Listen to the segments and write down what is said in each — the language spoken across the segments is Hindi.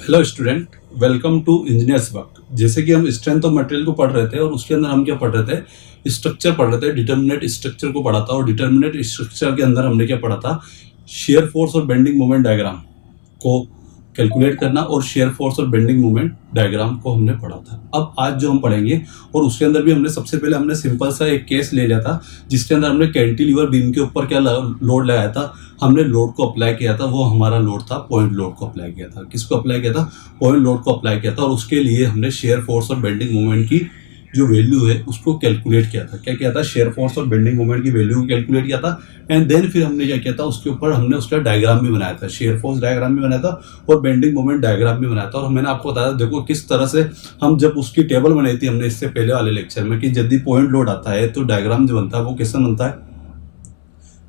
Hello student, welcome to engineers work. जैसे कि हम स्ट्रेंथ ऑफ मटेरियल को पढ़ रहे थे और उसके अंदर हम क्या पढ़ रहे थे, स्ट्रक्चर पढ़ रहे थे। डिटर्मिनेट स्ट्रक्चर को पढ़ा था और डिटर्मिनेट स्ट्रक्चर के अंदर हमने क्या पढ़ा था, शेयर फोर्स और बेंडिंग मोमेंट डायग्राम को कैलकुलेट करना और शेयर फोर्स और बेंडिंग मोमेंट डायग्राम को हमने पढ़ा था। अब आज जो हम पढ़ेंगे और उसके अंदर भी हमने सबसे पहले हमने सिंपल सा एक केस ले लिया था जिसके अंदर हमने कैंटिलीवर बीम के ऊपर क्या लोड लगाया था, हमने लोड को अप्लाई किया था। वो हमारा लोड था, पॉइंट लोड को अप्लाई किया था। किसको अप्लाई किया था? पॉइंट लोड को अप्लाई किया था। और उसके लिए हमने शेयर फोर्स और बेंडिंग मोमेंट की जो वैल्यू है उसको कैलकुलेट किया था। क्या किया था? शेयर फोर्स और बेंडिंग मोमेंट की वैल्यू को कैलकुलेट किया था। एंड देन फिर हमने क्या किया था, उसके ऊपर हमने उसका डायग्राम भी बनाया था। शेयर फोर्स डायग्राम भी बनाया था और बेंडिंग मोमेंट डायग्राम भी बनाया था। और मैंने आपको बताया देखो किस तरह से हम जब उसकी टेबल बनाई थी हमने इससे पहले वाले लेक्चर में, कि यदि पॉइंट लोड आता है तो डायग्राम जो बनता है वो कैसा बनता है,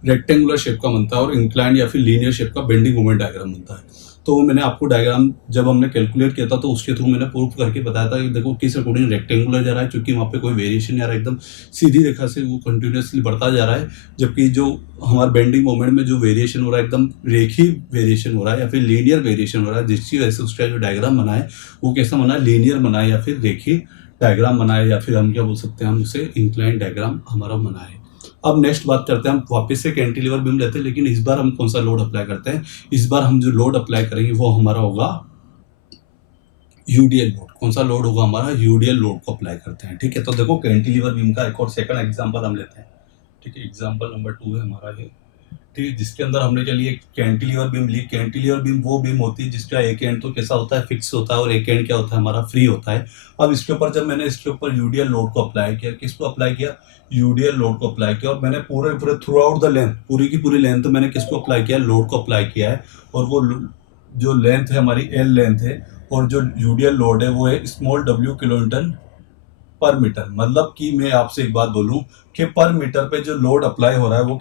रेक्टेंगुलर शेप का बनता है और इंक्लाइन या फिर लीनियर शेप का बेंडिंग मोमेंट डायग्राम बनता है। तो मैंने आपको डायग्राम जब हमने कैलकुलेट किया था तो उसके थ्रू मैंने प्रूफ करके बताया था कि देखो किस अकॉर्डिंग रेक्टेंगुलर जा रहा है, क्योंकि वहाँ पे कोई वेरिएशन नहीं आ रहा, एकदम सीधी रेखा से वो कंटिन्यूसली बढ़ता जा रहा है। जबकि जो हमारे बेंडिंग मोमेंट में जो वेरिएशन हो रहा है, एकदम रेखी वेरिएशन हो रहा है या फिर लीनियर वेरिएशन हो रहा है, जिसकी वजह से उसका जो डायग्राम बना है वो कैसा बना है, लीनियर बना है या फिर रेखी डायग्राम बना है, या फिर हम क्या बोल सकते हैं, हम उसे इंक्लाइन डायग्राम हमारा बना है। अब नेक्स्ट बात करते हैं, हम वापस से कैंटिलीवर बीम लेते हैं, लेकिन इस बार हम कौन सा लोड अप्लाई करते हैं। इस बार हम जो लोड अप्लाई करेंगे वो हमारा होगा यूडीएल लोड। कौन सा लोड होगा हमारा? यूडीएल लोड को अप्लाई करते हैं। ठीक है, तो देखो कैंटिलीवर बीम का एक और सेकंड एग्जांपल हम लेते हैं। ठीक है, एग्जांपल नंबर 2 है हमारा ये। ठीक है, जिसके अंदर हमने चलिए कैंटिलीवर बीम ली। कैंटिलीवर बीम वो बीम होती है जिसका एक एंड तो कैसा होता है, फिक्स होता है, और एक एंड क्या होता है हमारा, फ्री होता है। अब इसके ऊपर जब मैंने इसके ऊपर यूडीएल लोड को अप्लाई किया, किसको अप्लाई किया, यूडीएल लोड को अप्लाई किया, और मैंने पूरे पूरे थ्रू आउट द लेंथ, पूरी की पूरी लेंथ मैंने किसको अप्लाई किया, लोड को अप्लाई किया है। और वो जो लेंथ है हमारी एल लेंथ है, और जो यूडीएल लोड है वो है small W kilo newton per metre. मतलब कि मैं आपसे एक बात बोलूं कि पर मीटर पे जो लोड अप्लाई हो रहा है वो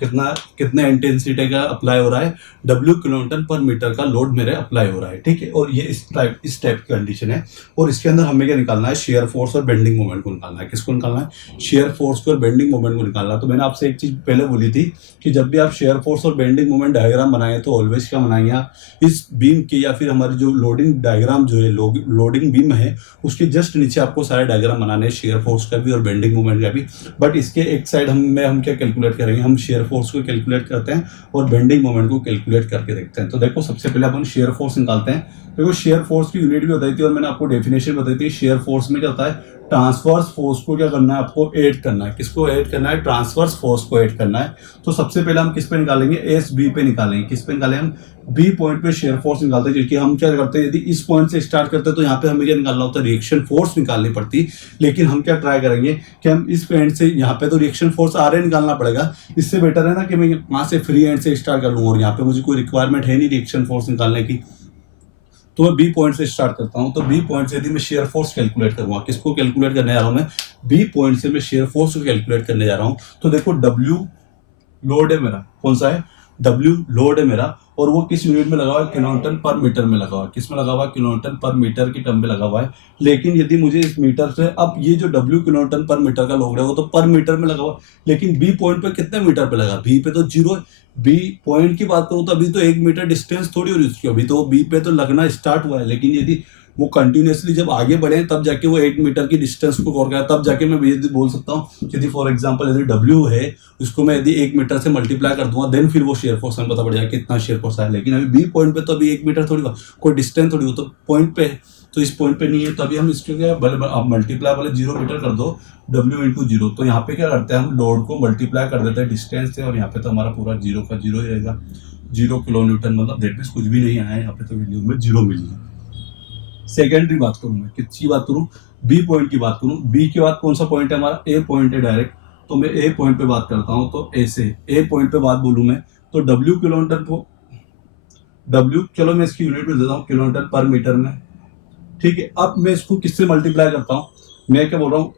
कितने इंटेंसिटी का अप्लाई हो रहा है, W kilo newton per metre का लोड मेरे अप्लाई हो रहा है। ठीक है, और ये इस टाइप की कंडीशन है। और इसके अंदर हमें क्या निकालना है, शेयर फोर्स और बेंडिंग मोमेंट को निकालना है। किसको निकालना है? शेयर फोर्स को और बेंडिंग मोमेंट को निकालना है। तो मैंने आपसे एक चीज पहले बोली थी कि जब भी आप शेयर फोर्स और बेंडिंग मोमेंट डायग्राम बनाए तो ऑलवेज क्या बनाएंगे आप, इस बीम की या फिर हमारी जो लोडिंग डायग्राम जो है, लोडिंग बीम है उसके जस्ट नीचे आपको सारे डायग्राम बनाने हैं, शेयर फोर्स का भी और बेंडिंग मोमेंट का भी। बट इसके एक साइड हम क्या कैलकुलेट करेंगे, हम शेयर फोर्स को कैलकुलेट करते हैं और बेंडिंग मोमेंट को कैलकुलेट करके देखते हैं। तो देखो सबसे पहले अपन शेयर फोर्स निकालते हैं। देखो शेयर फोर्स की यूनिट भी बताई थी और मैंने आपको डेफिनेशन बताई थी। शेयर फोर्स में क्या होता है, ट्रांसवर्स फोर्स को क्या करना है, आपको ऐड करना है। किसको ऐड करना है? ट्रांसवर्स फोर्स को ऐड करना है। तो सबसे पहले हम किस पे निकालेंगे, एस बी पे निकालेंगे। किस पे निकालेंगे? हम बी पॉइंट पे शेयर फोर्स निकालते हैं, क्योंकि हम क्या करते हैं, यदि इस पॉइंट से स्टार्ट करते हैं तो यहाँ पे हमें क्या निकालना होता है, रिएक्शन फोर्स निकालनी पड़ती। लेकिन हम क्या ट्राई करेंगे कि हम इस पॉइंट से, यहाँ पे तो रिएक्शन फोर्स आर ए निकालना पड़ेगा। इससे बेटर है ना कि मैं वहां से फ्री एंड से स्टार्ट कर लूँ, और यहाँ पे मुझे कोई रिक्वायरमेंट है नहीं रिएक्शन फोर्स निकालने की। तो मैं बी पॉइंट से स्टार्ट करता हूं। तो बी पॉइंट से यदि मैं शेयर फोर्स कैलकुलेट करूंगा, किसको कैलकुलेट करने जा रहा हूं मैं, बी पॉइंट से मैं शेयर फोर्स को कैलकुलेट करने जा रहा हूं। तो देखो डब्ल्यू लोड है मेरा, कौन सा है, डब्ल्यू लोड है मेरा, और वो किस यूनिट में लगा हुआ है, किलोन्यूटन पर मीटर में लगा हुआ है। किस में लगा हुआ है? किलोन्यूटन पर मीटर की टर्म में लगा हुआ है। लेकिन यदि मुझे इस मीटर से, अब ये जो डब्ल्यू किलोन्यूटन पर मीटर का लोड है वो तो पर मीटर में लगा हुआ है, लेकिन बी पॉइंट पे कितने मीटर पे लगा, बी पे तो जीरो है। बी पॉइंट की बात करूं तो अभी तो 1 मीटर डिस्टेंस थोड़ी हो रही उसकी, अभी तो बी पे तो लगना स्टार्ट हुआ है। लेकिन यदि वो कंटिन्यूसली जब आगे बढ़े तब जाके वो 8 मीटर की डिस्टेंस को कवर करा, तब जाके मैं यदि बोल सकता हूँ, यदि फॉर एग्जांपल यदि डब्ल्यू है उसको मैं यदि 1 मीटर से मल्टीप्लाई कर दूंगा, देन फिर वो शेयर फोर्स हमें पता पड़ जाएगा कितना शेयर फोर्स है। लेकिन अभी बी पॉइंट पे तो अभी 1 मीटर थोड़ी हुआ, कोई डिस्टेंस थोड़ी हो, तो पॉइंट पे है, तो इस पॉइंट पे नहीं है। तो अभी हम इसके क्या, आप मल्टीप्लाई वाले 0 मीटर कर दो, डब्ल्यू इंटू जीरो। तो यहाँ पे क्या करते हैं, हम लोड को मल्टीप्लाई कर देते हैं डिस्टेंस से, और यहाँ पे तो हमारा पूरा जीरो का जीरो ही रहेगा, 0 किलो न्यूटन। मतलब दैट मींस कुछ भी नहीं आया है यहाँ पे, तो वैल्यू में जीरो मिली है। सेकेंडरी बात करूं मैं, किसकी बात करूं, बी पॉइंट की बात करूं। बी के बाद कौन सा पॉइंट है हमारा, ए पॉइंट है डायरेक्ट। तो मैं ए पॉइंट पे बात करता हूं। तो ए से ए पॉइंट पे बात बोलूं मैं, तो डब्ल्यू किलोमीटर को, डब्ल्यू चलो मैं इसकी यूनिट में देता हूं, किलोमीटर पर मीटर में। ठीक है, अब मैं इसको किससे मल्टीप्लाई करता हूँ, मैं क्या बोल रहा हूँ,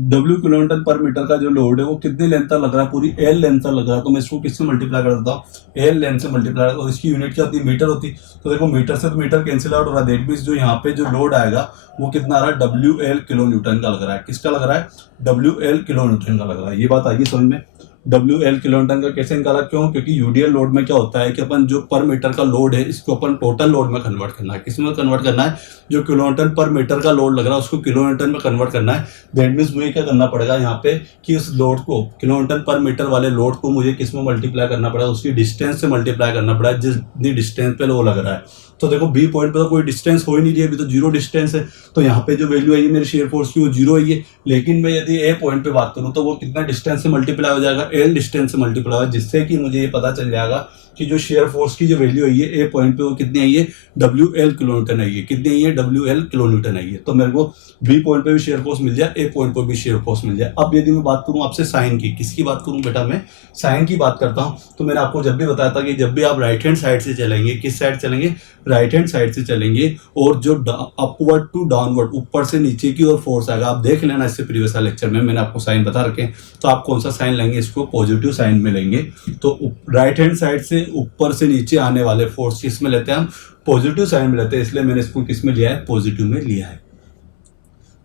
डब्ल्यू किलोमीटर पर मीटर का जो लोड है वो कितनी लेंथ तक लग रहा है, पूरी एल लेंथ तक लग रहा है। तो मैं इसको किससे मल्टीप्लाई कर देता हूँ, एल लेंथ से मल्टीप्लाई। और इसकी यूनिट क्या होती है, मीटर होती। तो देखो मीटर से तो मीटर कैंसिल आउट हो रहा है, दैट मींस जो यहाँ पे जो लोड आएगा वो कितना आ रहा है, डब्ल्यू एल किलो न्यूटन का लग रहा है। किसका लग रहा है, डब्ल्यू एल किलो न्यूटन का लग रहा है। ये बात आइए समझ में, डब्ल्यू एल किलो न्यूटन का कैसे निकाला, क्यों, क्योंकि यूडीएल लोड में क्या होता है कि अपन जो पर मीटर का लोड है इसको अपन टोटल लोड में कन्वर्ट करना है। किस में कन्वर्ट करना है, जो किलो न्यूटन पर मीटर का लोड लग रहा है उसको किलो न्यूटन में कन्वर्ट करना है। दैट मीन्स मुझे क्या करना पड़ेगा यहाँ पे कि उस लोड को, किलो न्यूटन पर मीटर वाले लोड को मुझे किस में मल्टीप्लाई करना पड़ेगा, उसकी डिस्टेंस से मल्टीप्लाई करना पड़ेगा जितनी डिस्टेंस पे वो लग रहा है। तो देखो बी पॉइंट पे तो कोई डिस्टेंस हो ही नहीं रही है, अभी तो जीरो डिस्टेंस है, तो यहाँ पे जो वैल्यू आई है मेरी शेयर फोर्स की वो जीरो ही है। लेकिन मैं यदि ए पॉइंट पे बात करूँ तो वो कितना डिस्टेंस से मल्टीप्लाई हो जाएगा, एल डिस्टेंस से मल्टीप्लाई होगा, जिससे कि मुझे ये पता चल जाएगा कि जो शेयर फोर्स की जो वैल्यू आई है ए पॉइंट पे वो कितनी आई है, डब्ल्यू एल किलो न्यूटन आई है। कितनी आई है, डब्ल्यू एल किलो न्यूटन आई है। तो मेरे को बी पॉइंट पे भी शेयर फोर्स मिल जाए, ए पॉइंट पे भी शेयर फोर्स मिल जाए। अब यदि मैं बात करूं आपसे साइन की, किसकी बात करूं बेटा, मैं साइन की बात करता हूं। तो मैंने आपको जब भी बताया था कि जब भी आप राइट हैंड साइड से चलेंगे, किस साइड चलेंगे, राइट हैंड साइड से चलेंगे, और जो अपवर्ड टू डाउनवर्ड, ऊपर से नीचे की ओर फोर्स आएगा, आप देख लेना इससे प्रीवियस लेक्चर में मैंने आपको साइन बता रखे हैं। तो आप कौन सा साइन लेंगे, इसको पॉजिटिव साइन में लेंगे। तो राइट हैंड साइड से ऊपर से नीचे आने वाले फोर्स किस में लेते हैं हम, पॉजिटिव साइन में लेते हैं, इसलिए मैंने इसको किस में लिया है, पॉजिटिव में लिया है।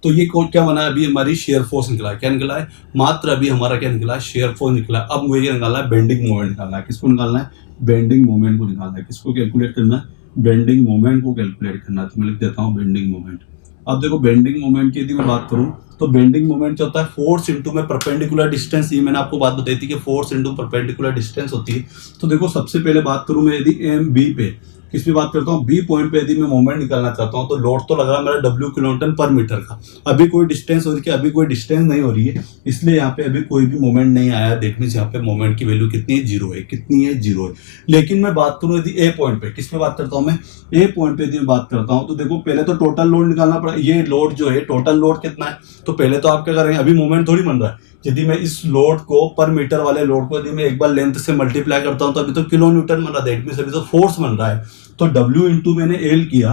तो ये क्या बना है, अभी हमारी शेयर फोर्स निकला है, क्या निकला है, मात्र अभी हमारा क्या निकला है, शेयर फोर्स निकला है। अब मुझे निकालना है बेंडिंग मोमेंट निकालना है, किसको निकालना है, बेंडिंग मोमेंट को निकालना है। किसको कैलकुलेट करना है, बेंडिंग मोमेंट को कैलकुलेट करना है। तो मैं लिख देता हूँ बेंडिंग मोमेंट। अब देखो बेंडिंग मोमेंट की यदि मैं बात करूं तो बेंडिंग मोमेंट क्या होता है, फोर्स इंटू में परपेंडिकुलर डिस्टेंस। ये मैंने आपको बात बताई थी कि फोर्स इंटू परपेंडिकुलर डिस्टेंस होती है। तो देखो सबसे पहले बात करूं मैं यदि एम बी पे, किस पे बात करता हूँ, बी पॉइंट पे यदि मैं मोमेंट निकालना चाहता हूँ तो लोड तो लग रहा है मेरा W kilo newton per metre का। अभी कोई डिस्टेंस हो रही है, अभी कोई डिस्टेंस नहीं हो रही है, इसलिए यहाँ पे अभी कोई भी मोमेंट नहीं आया। देखने से यहाँ पे मोमेंट की वैल्यू कितनी है, जीरो है। कितनी है, जीरो है। लेकिन मैं बात करूँ यदि ए पॉइंट पे, किस पे बात करता हूँ मैं, ए पॉइंट पे यदि मैं बात करता हूँ तो देखो पहले तो टोटल लोड निकालना पड़ा। ये लोड जो है टोटल लोड कितना है, तो पहले तो आप क्या करेंगे, अभी मोमेंट थोड़ी बन रहा है। यदि मैं इस लोड को, पर मीटर वाले लोड को यदि मैं एक बार लेंथ से मल्टीप्लाई करता हूं तो अभी तो किलो न्यूटन बन रहा है, दैट मींस अभी तो फोर्स बन रहा है। तो W इंटू मैंने एल किया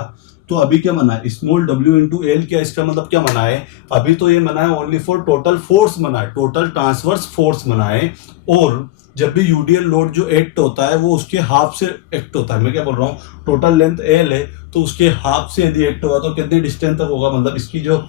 तो अभी क्या बना है, स्मॉल W इंटू एल किया। इसका मतलब क्या बना है, अभी तो ये बना है ओनली फॉर टोटल फोर्स बना है, टोटल ट्रांसवर्स फोर्स बना है। और जब भी यूडीएल लोड जो एक्ट होता है वो उसके हाफ से एक्ट होता है। मैं क्या बोल रहा हूँ, टोटल लेंथ एल है तो उसके हाफ से यदि एक्ट हुआ तो कितने डिस्टेंस तक होगा, मतलब इसकी जो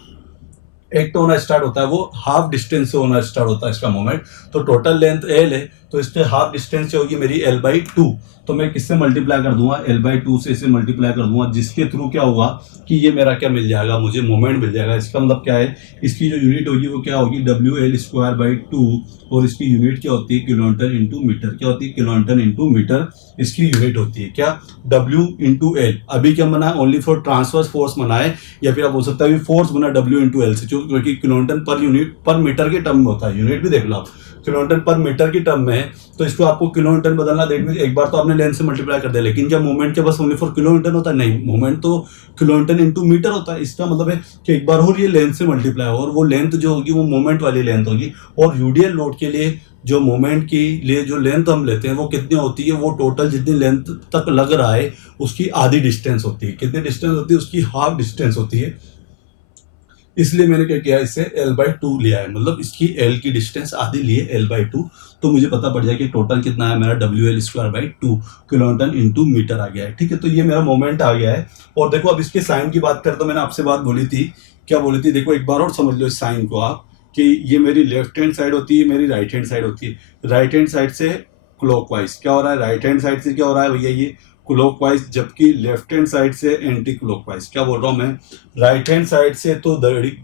एक्ट होना स्टार्ट होता है वो हाफ डिस्टेंस से होना स्टार्ट होता है इसका मोमेंट। तो टोटल लेंथ एल है तो इसके हाफ डिस्टेंस से होगी मेरी एल बाई टू। तो मैं किससे मल्टीप्लाई कर दूंगा, एल बाई टू से इसे मल्टीप्लाई कर दूंगा, जिसके थ्रू क्या होगा कि ये मेरा क्या मिल जाएगा, मुझे मोमेंट मिल जाएगा। इसका मतलब क्या है, इसकी जो यूनिट होगी वो क्या होगी, W L square by to, और इसकी यूनिट क्या होती है, किलो न्यूटन इंटू मीटर। क्या होती है, किलो न्यूटन इंटू मीटर इसकी यूनिट होती है। क्या, डब्ल्यू इंटू एल। अभी क्या बना है, ओनली फॉर ट्रांसवर्स फोर्स बना है, या फिर आप बोल सकते हैं अभी फोर्स बना डब्ल्यू इंटू एल से, क्योंकि किलो न्यूटन पर यूनिट पर मीटर के टर्म में होता है। यूनिट भी देख लो आप, किलो न्यूटन पर मीटर की टर्म में है, तो इसको आपको किलो न्यूटन बदलना, देखिए एक बार तो आपने लेंथ से मल्टीप्लाई कर दिया, लेकिन क्या मोमेंट के बस ओनली फॉर किलो न्यूटन होता है, नहीं, मोमेंट तो किलो न्यूटन इंटू मीटर होता है। इसका मतलब है कि एक बार और ये लेंथ से मल्टीप्लाई हो, और वो लेंथ जो होगी वो मोमेंट वाली लेंथ होगी। और यूडीएल लोड के लिए जो मोमेंट के लिए जो लेंथ हम लेते हैं वो कितनी होती है, वो टोटल जितनी लेंथ तक लग रहा है उसकी आधी डिस्टेंस होती है। कितनी डिस्टेंस होती है, उसकी हाफ डिस्टेंस होती है। इसलिए मैंने क्या किया, इससे एल बाई टू लिया है, मतलब इसकी एल की डिस्टेंस आधी ली है, एल बाई टू। तो मुझे पता पड़ जाए कि टोटल कितना है मेरा, W L square by two, kilo newton into metre आ गया है। ठीक है, तो ये मेरा मोमेंट आ गया है। और देखो अब इसके साइन की बात करें तो मैंने आपसे बात बोली थी, क्या बोली थी, देखो एक बार और समझ लो इस साइन को आप, कि ये मेरी लेफ्ट हैंड साइड होती है, मेरी राइट हैंड साइड होती है। राइट हैंड साइड से क्लॉकवाइज क्या हो रहा है, राइट हैंड साइड से क्या हो रहा है भैया, ये क्लॉकवाइज, जबकि लेफ्ट हैंड साइड से एंटी क्लॉकवाइज। क्या बोल रहा हूं मैं, राइट हैंड साइड से तो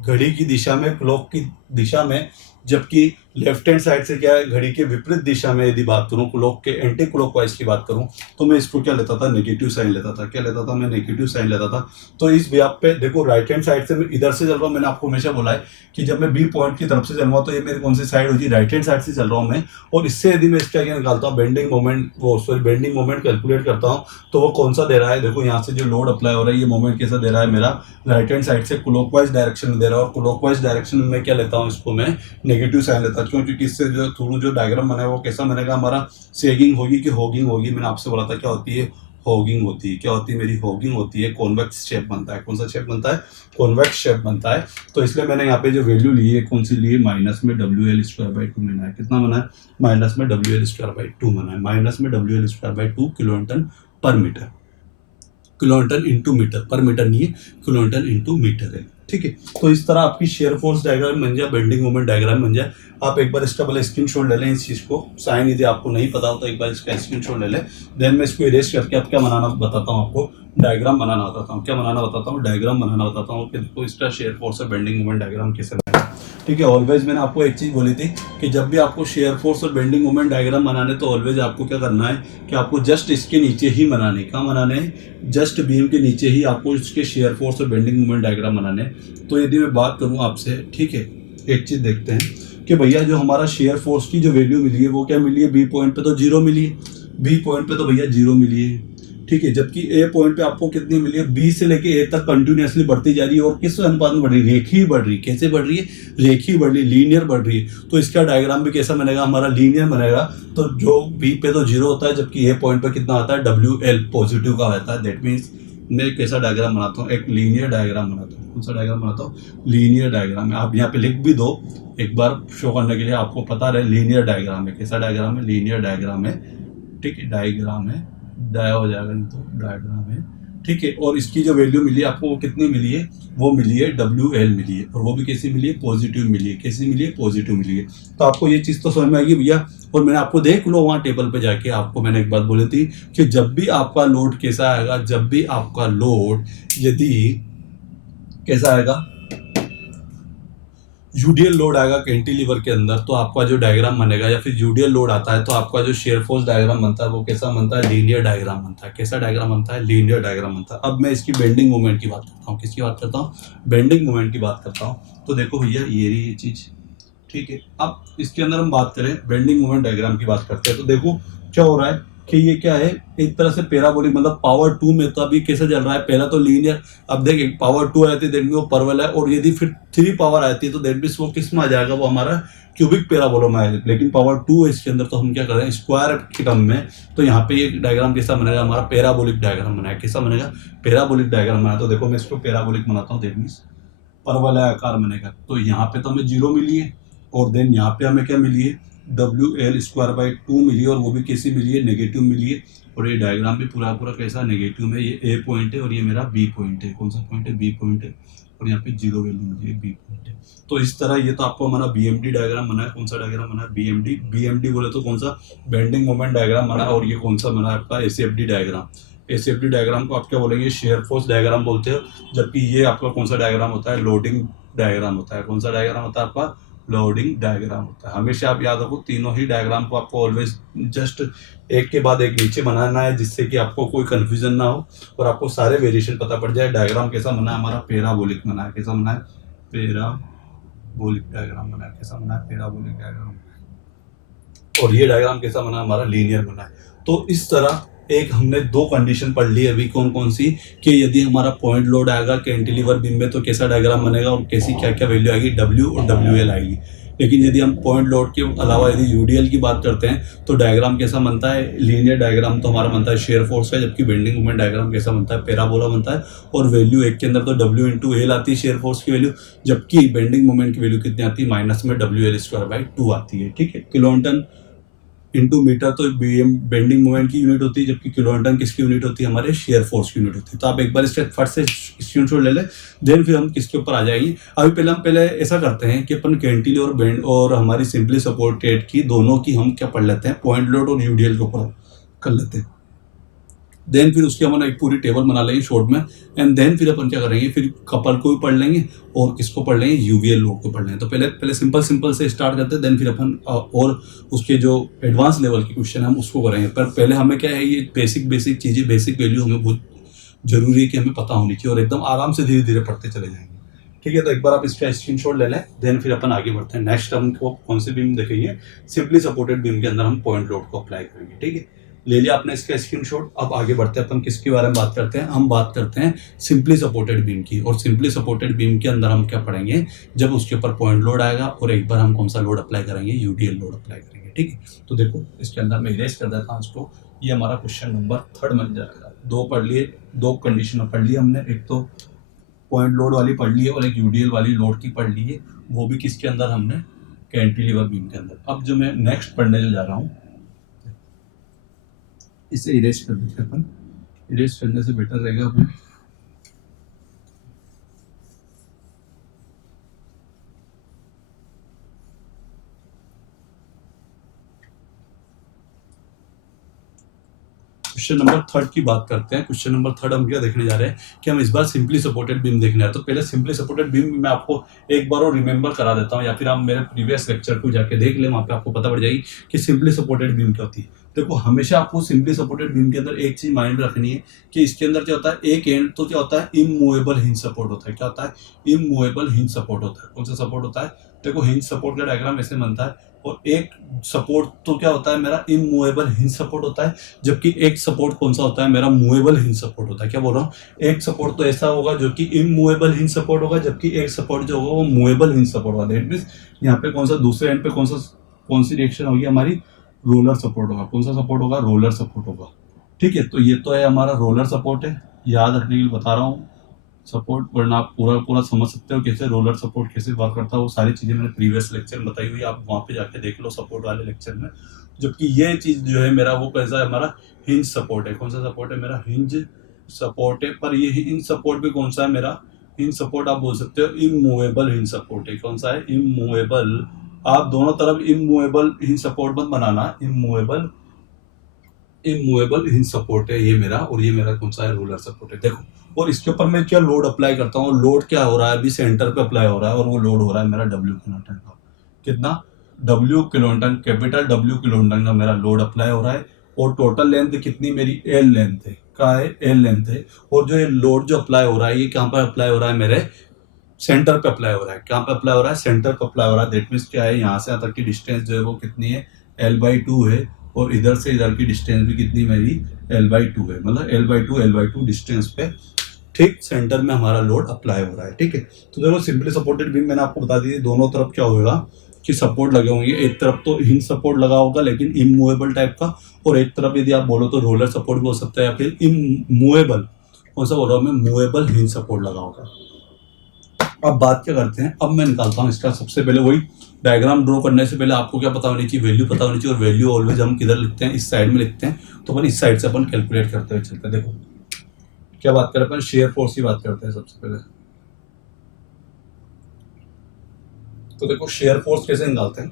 घड़ी की दिशा में, क्लॉक की दिशा में, जबकि लेफ्ट हैंड साइड से क्या है, घड़ी के विपरीत दिशा में यदि बात करूं, क्लॉक के एंटी क्लॉकवाइज की बात करूं, तो मैं इसको क्या लेता था, नेगेटिव साइन लेता था। क्या लेता था, मैं नेगेटिव साइन लेता था। तो इस व्याप पे देखो राइट हैंड साइड से मैं इधर से चल रहा हूं, मैंने आपको हमेशा बोला है कि जब मैं बी पॉइंट की तरफ से चल रहा हूं तो ये मेरी कौन सी साइड होगी, राइट हैंड साइड से चल रहा हूं मैं। और इससे यदि मैं इसका क्या निकालता हूँ, बेंडिंग मोमेंट, वो सॉरी बेंडिंग मोमेंट कैलकुलेट करता हूँ, तो वो कौन सा दे रहा है, देखो यहाँ से जो लोड अप्लाई हो रहा है ये मोमेंट कैसा दे रहा है मेरा, राइट हैंड साइड से क्लॉकवाइज डायरेक्शन में दे रहा है। और क्लॉकवाइज डायरेक्शन में मैं क्या लेता हूँ, इसको मैं नेगेटिव साइन लेता हूँ। क्यों, क्योंकि इससे जो थ्रू जो डायग्राम बना है वो कैसा बनेगा हमारा, सेगिंग होगी कि होगिंग होगी। मैंने आपसे बोला था क्या होती है, होगिंग होती है। क्या होती है मेरी, होगिंग होती है। कॉन्वेक्स शेप बनता है। कौन सा शेप बनता है, कॉन्वेक्स शेप बनता है। तो इसलिए मैंने यहाँ पे जो वैल्यू ली है, कौन सी ली है, माइनस में W L square by two बना है। कितना बना है, माइनस में W L square by two बना है। माइनस में W L square by two, kilo newton per metre, kilo newton into metre, per metre नहीं है, किलो न्यूटन इंटू मीटर है। ठीक है। तो इस तरह आपकी शेयर फोर्स डायग्राम बन जाए, बेंडिंग मोमेंट डायग्राम बन जाए। आप एक बार इसका पहले स्क्रीनशॉट ले लें इस चीज़ को, साइन यदि आपको नहीं पता हो तो एक बार इसका स्क्रीनशॉट ले लें। देन मैं इसको इरेज करके अब क्या बनाना बताता हूँ आपको, डायग्राम बनाना बताता हूँ। क्या बनाना बताता हूँ? डायग्राम बनाना बताता हूँ कि देखो इसका शेयर फोर्स और बेंडिंग मोमेंट डायग्राम कैसे बनाना है। ठीक है, ऑलवेज मैंने आपको एक चीज़ बोली थी कि जब भी आपको शेयर फोर्स और बेंडिंग मोमेंट डायग्राम बनाने तो ऑलवेज आपको क्या करना है कि आपको जस्ट इसके नीचे ही बनाने, कहाँ बनाने हैं, जस्ट बीम के नीचे ही आपको इसके शेयर फोर्स और बेंडिंग मोमेंट डायग्राम बनाने हैं। तो यदि मैं बात करूँ आपसे, ठीक है, एक चीज़ देखते हैं कि भैया जो हमारा शेयर फोर्स की जो वैल्यू मिली है वो क्या मिली है, बी पॉइंट पे तो जीरो मिली है, बी पॉइंट पे तो भैया जीरो मिली है। ठीक है, जबकि ए पॉइंट पे आपको कितनी मिली है, बी से लेके ए तक कंटिन्यूअसली बढ़ती जा रही है और किस अनुपात में बढ़ रही है, रेखीय बढ़ रही है। कैसे बढ़ रही है? रेखीय बढ़ रही है, लीनियर बढ़ रही है। तो इसका डायग्राम भी कैसा बनेगा हमारा, लीनियर बनेगा। तो जो बी पे तो जीरो होता है जबकि ए पॉइंट पे कितना आता है, डब्ल्यू एल पॉजिटिव का रहता है। दैट मीन्स मैं कैसा डायग्राम बनाता हूँ, एक लीनियर डायग्राम बनाता हूँ। कौन सा डायग्राम बनाता हूँ? लीनियर डायग्राम है। आप यहाँ पे लिख भी दो एक बार शो करने के लिए, आपको पता रहे लीनियर डायग्राम है। कैसा डायग्राम है? लीनियर डायग्राम है। ठीक है, डायग्राम है, डाया हो जाएगा नहीं तो डायग्राम है। ठीक है, और इसकी जो वैल्यू मिली है आपको वो कितनी मिली है, वो मिली है डब्ल्यू एल मिली है, और वो भी कैसी मिली है, पॉजिटिव मिली है। कैसी मिली है? पॉजिटिव मिली है। तो आपको ये चीज़ तो समझ में आएगी भैया। और मैंने आपको देख लो वहाँ टेबल पे जाके आपको मैंने एक बात बोली थी कि जब भी आपका लोड कैसा आएगा, जब भी आपका लोड यदि कैसा आएगा, यूडीएल लोड आएगा कैंटिलीवर के अंदर, तो आपका जो डायग्राम बनेगा, या फिर यूडीएल लोड आता है तो आपका जो शेयर फोर्स डायग्राम बनता है वो कैसा बनता है, लीनियर डायग्राम बनता है। कैसा डायग्राम बनता है? लीनियर डायग्राम बनता है। अब मैं इसकी बेंडिंग मोमेंट की बात करता हूँ। किसकी बात करता हूँ? बेंडिंग मोमेंट की बात करता हूँ। तो देखो भैया ये रही ये चीज, ठीक है। अब इसके अंदर हम बात करें, बेंडिंग मोमेंट डायग्राम की बात करते हैं, तो देखो क्या हो रहा है कि ये क्या है, एक तरह से पैराबोलिक, मतलब पावर 2 में तो अभी कैसे चल रहा है, पहला तो लीनियर। अब देख पावर 2 आती है देन वो परवल है, और यदि फिर 3 पावर आती है तो देन भी वो किस में आ जाएगा, वो हमारा क्यूबिक पैराबोला में आएगा। लेकिन पावर 2 है इसके अंदर, तो हम क्या कर रहे हैं स्क्वायर के टर्म में। तो यहाँ पे ये डायग्राम कैसा बनेगा हमारा, पैराबोलिक डायग्राम बनाया। कैसा बनेगा? पैराबोलिक डायग्राम बनाया। तो देखो मैं इसको पैराबोलिक बनाता हूँ, दैट मीन्स परवलय आकार बनेगा। तो यहाँ पे तो हमें जीरो मिली है, और देन यहाँ पे हमें क्या मिली है, डब्ल्यू एल स्क्वायर बाई 2 मिली है, और वो भी कैसी मिली है, नेगेटिव मिली है। और ये डायग्राम भी पूरा पूरा कैसा नेगेटिव में, ये ए पॉइंट है और ये मेरा बी पॉइंट है। कौन सा पॉइंट है? बी पॉइंट है। और यहाँ पे जीरो वैल्यू मिली है, बी पॉइंट है। तो इस तरह ये तो आपको हमारा बीएमडी डायग्राम बना है। कौन सा डायग्राम बना है? बीएमडी। बीएमडी बोले तो कौन सा, बेंडिंग मोमेंट डायग्राम बना है। और ये कौन सा बना है आपका, एसीएफडी डायग्राम। एसीएफडी डायग्राम को आप क्या बोलेंगे, शेयर फोर्स डायग्राम बोलते हो। जबकि ये आपका कौन सा डायग्राम होता है, लोडिंग डायग्राम होता है। कौन सा डायग्राम होता है आपका? लोडिंग डायग्राम होता है। हमेशा आप याद रखो, तीनों ही डायग्राम को आपको ऑलवेज जस्ट एक के बाद एक नीचे बनाना है, जिससे कि आपको कोई कंफ्यूजन ना हो और आपको सारे वेरिएशन पता पड़ जाए। डायग्राम कैसा बना है हमारा, पैराबोलिक बना है। कैसा बना है? पैराबोलिक डायग्राम बना है। कैसा बना है? Parabolic diagram. और ये डायग्राम कैसा बना है हमारा, लीनियर बना है। तो इस तरह एक हमने दो कंडीशन पढ़ ली अभी, कौन कौन सी, कि यदि हमारा पॉइंट लोड आएगा कैंटिलीवर बीम में तो कैसा डायग्राम बनेगा और कैसी क्या क्या वैल्यू आएगी, डब्ल्यू और डब्ल्यू एल आएगी। लेकिन यदि हम पॉइंट लोड के अलावा यदि यूडीएल की बात करते हैं तो डायग्राम कैसा बनता है, लीनियर डायग्राम तो हमारा बनता है शेयर फोर्स का, जबकि बेंडिंग मोमेंट डायग्राम कैसा बनता है, पैराबोला बनता है। और वैल्यू एक के अंदर तो डब्ल्यू इंटू एल आती है शेयर फोर्स की वैल्यू, जबकि बेंडिंग मोमेंट की वैल्यू कितनी आती है, माइनस में डब्ल्यू एल स्क्वायर बाई 2 आती है। ठीक है, किलोन्टन इंटू मीटर तो बेंडिंग मोमेंट की यूनिट होती है, जबकि किलोन्यूटन किसकी यूनिट होती है, हमारे शेयर फोर्स की यूनिट होती है। तो आप एक बार इसके फट से स्क्रीनशॉट ले लें, देन फिर हम किसके ऊपर आ जाएंगे। अभी पहले ऐसा करते हैं कि अपन कैंटिलीवर और बेंड और हमारी सिंपली सपोर्टेड की दोनों की हम क्या पढ़ लेते हैं, पॉइंट लोड और यूडीएल के ऊपर कर लेते हैं। देन फिर उसकी अपन एक पूरी टेबल बना लेंगे शॉर्ट में, एंड देन फिर अपन क्या करेंगे, फिर कपल को भी पढ़ लेंगे और किसको पढ़ लेंगे, यूवीएल लोड को पढ़ लेंगे। तो पहले सिंपल से स्टार्ट करते हैं, देन फिर अपन और उसके जो एडवांस लेवल के क्वेश्चन है हम उसको करेंगे। पर पहले हमें क्या है, ये बेसिक चीज़ें, बेसिक वैल्यू हमें बहुत जरूरी है कि हमें पता होनी चाहिए, और एकदम आराम से धीरे धीरे पढ़ते चले जाएंगे। ठीक है, तो एक बार आप इसका स्क्रीनशॉट ले लें, देन फिर अपन आगे बढ़ते हैं। नेक्स्ट हम कौन सी बीम देखेंगे, सिंपली सपोर्टेड बीम के अंदर हम पॉइंट लोड को अप्लाई करेंगे। ठीक है, ले लिया आपने इसका स्क्रीनशॉट। अब आगे बढ़ते हैं, अपन किसके बारे में बात करते हैं, हम बात करते हैं सिंपली सपोर्टेड बीम की। और सिंपली सपोर्टेड बीम के अंदर हम क्या पढ़ेंगे, जब उसके ऊपर पॉइंट लोड आएगा और एक बार हम कौन सा लोड अप्लाई करेंगे, यूडीएल लोड अप्लाई करेंगे। ठीक है, तो देखो इसके अंदर मैं इरेज कर देता हूँ इसको। ये हमारा क्वेश्चन नंबर 3 बन जाएगा। दो पढ़ लिए, दो कंडीशन पढ़ ली हमने, एक तो पॉइंट लोड वाली पढ़ ली है और एक यूडीएल वाली लोड की पढ़ ली है, वो भी किसके अंदर, हमने कैंटिलीवर बीम के अंदर। अब जो मैं नेक्स्ट पढ़ने जा रहा हूँ, इसे इरेज कर देते हैं अपन, इरेज करने से बेटर रहेगा अपन। क्वेश्चन नंबर 3 की बात करते हैं। क्वेश्चन नंबर 3 हम क्या देखने जा रहे हैं कि हम इस बार सिंपली सपोर्टेड बीम देखने आ रहे हैं। तो पहले सिंपली सपोर्टेड बीम मैं आपको एक बार और रिमेंबर करा देता हूँ, या फिर आप मेरे प्रीवियस लेक्चर को जाके देख लें, वहाँ पे आपको पता पड़ जाएगी कि सिंपली सपोर्टेड बीम क्या होती है। देखो, हमेशा आपको सिंपली सपोर्टेड बीम के अंदर एक चीज माइंड में रखनी है कि इसके अंदर क्या होता है, एक एंड तो क्या होता है, इमूवेबल हिंज सपोर्ट होता है। क्या होता है? इमूवेबल हिंज सपोर्ट होता है। कौन सा सपोर्ट होता है? देखो, हिंज सपोर्ट का डायग्राम ऐसे बनता है, और एक सपोर्ट तो क्या होता है मेरा, इमूवेबल हिंज सपोर्ट होता है, जबकि एक सपोर्ट कौन सा होता है मेरा, मूवेबल हिंज सपोर्ट होता है। क्या बोल रहा हूँ? एक सपोर्ट तो ऐसा होगा जो कि इमूवेबल हिंज सपोर्ट होगा, जबकि एक सपोर्ट जो होगा वो मूवेबल हिंज सपोर्ट होगा। दैट मींस यहाँ पे कौन सा, दूसरे एंड पे कौन सी रिएक्शन होगी हमारी, रोलर सपोर्ट होगा। कौन सा सपोर्ट होगा? रोलर सपोर्ट होगा। ठीक है, तो ये तो है हमारा रोलर सपोर्ट है, याद रखने के लिए बता रहा हूँ सपोर्ट, वरना आप पूरा समझ सकते हो कैसे रोलर सपोर्ट कैसे वर्क करता है। वो सारी चीजें मैंने प्रीवियस लेक्चर में बताई हुई है, आप वहाँ पे जाके देख लो सपोर्ट वाले लेक्चर में। जबकि ये चीज जो है मेरा, वो कैसा है हमारा, हिंज सपोर्ट है। कौन सा सपोर्ट है मेरा? हिंज सपोर्ट है। पर ये हिंज सपोर्ट भी कौन सा है मेरा, हिंज सपोर्ट आप बोल सकते हो इमूवेबल हिंज सपोर्ट है। कौन सा है? इमूवेबल। आप दोनों तरफ इमूवेबल हिंज सपोर्ट मत बनाना, इमूवेबल हिंज सपोर्ट है ये मेरा, और ये मेरा कौन सा है, रोलर सपोर्ट है। देखो, और इसके ऊपर मैं क्या लोड अप्लाई करता हूँ, लोड क्या हो रहा है अभी, सेंटर पे अप्लाई हो रहा है, और वो लोड हो रहा है मेरा W किलोन्यूटन का। कितना? W kilonewton, capital W kilonewton का मेरा लोड अप्लाई हो रहा है। और टोटल लेंथ कितनी मेरी, L लेंथ है। क्या है? L लेंथ है। और जो ये लोड जो अप्लाई हो रहा है, ये कहाँ पर अप्लाई हो रहा है मेरे, सेंटर पे अप्लाई हो रहा है। कहाँ पे अप्लाई हो रहा है? सेंटर पे अप्लाई हो रहा है। दैट मीन्स क्या है, यहाँ से यहाँ तक की डिस्टेंस जो है वो कितनी है, L/2 है, और इधर से इधर की डिस्टेंस भी कितनी मेरी, L/2 है। मतलब L/2 डिस्टेंस पे ठीक सेंटर में हमारा लोड अप्लाई हो रहा है। ठीक है, तो देखो सिंपली सपोर्टेड बीम मैंने आपको बता दी, दोनों तरफ क्या होगा कि सपोर्ट लगे होंगे। एक तरफ तो हिंज सपोर्ट लगा होगा लेकिन इमूवेबल टाइप का, और एक तरफ यदि आप बोलो तो रोलर सपोर्ट भी हो सकता है, या फिर इमूवेबल, कौन सा बोल रहा हूँ मैं, मूवेबल हिंज सपोर्ट लगा होगा। अब बात क्या करते हैं, अब मैं निकालता हूँ इसका। सबसे पहले वही डायग्राम ड्रॉ करने से पहले आपको क्या पता होनी चाहिए, वैल्यू पता होनी चाहिए। और वैल्यू ऑलवेज हम किधर लिखते हैं, इस साइड में लिखते हैं। तो अपन इस साइड से अपन कैलकुलेट करते हुए चलते हैं। देखो क्या बात करें अपन, शेयर फोर्स की बात करते हैं सबसे पहले। तो देखो शेयर फोर्स कैसे निकालते हैं।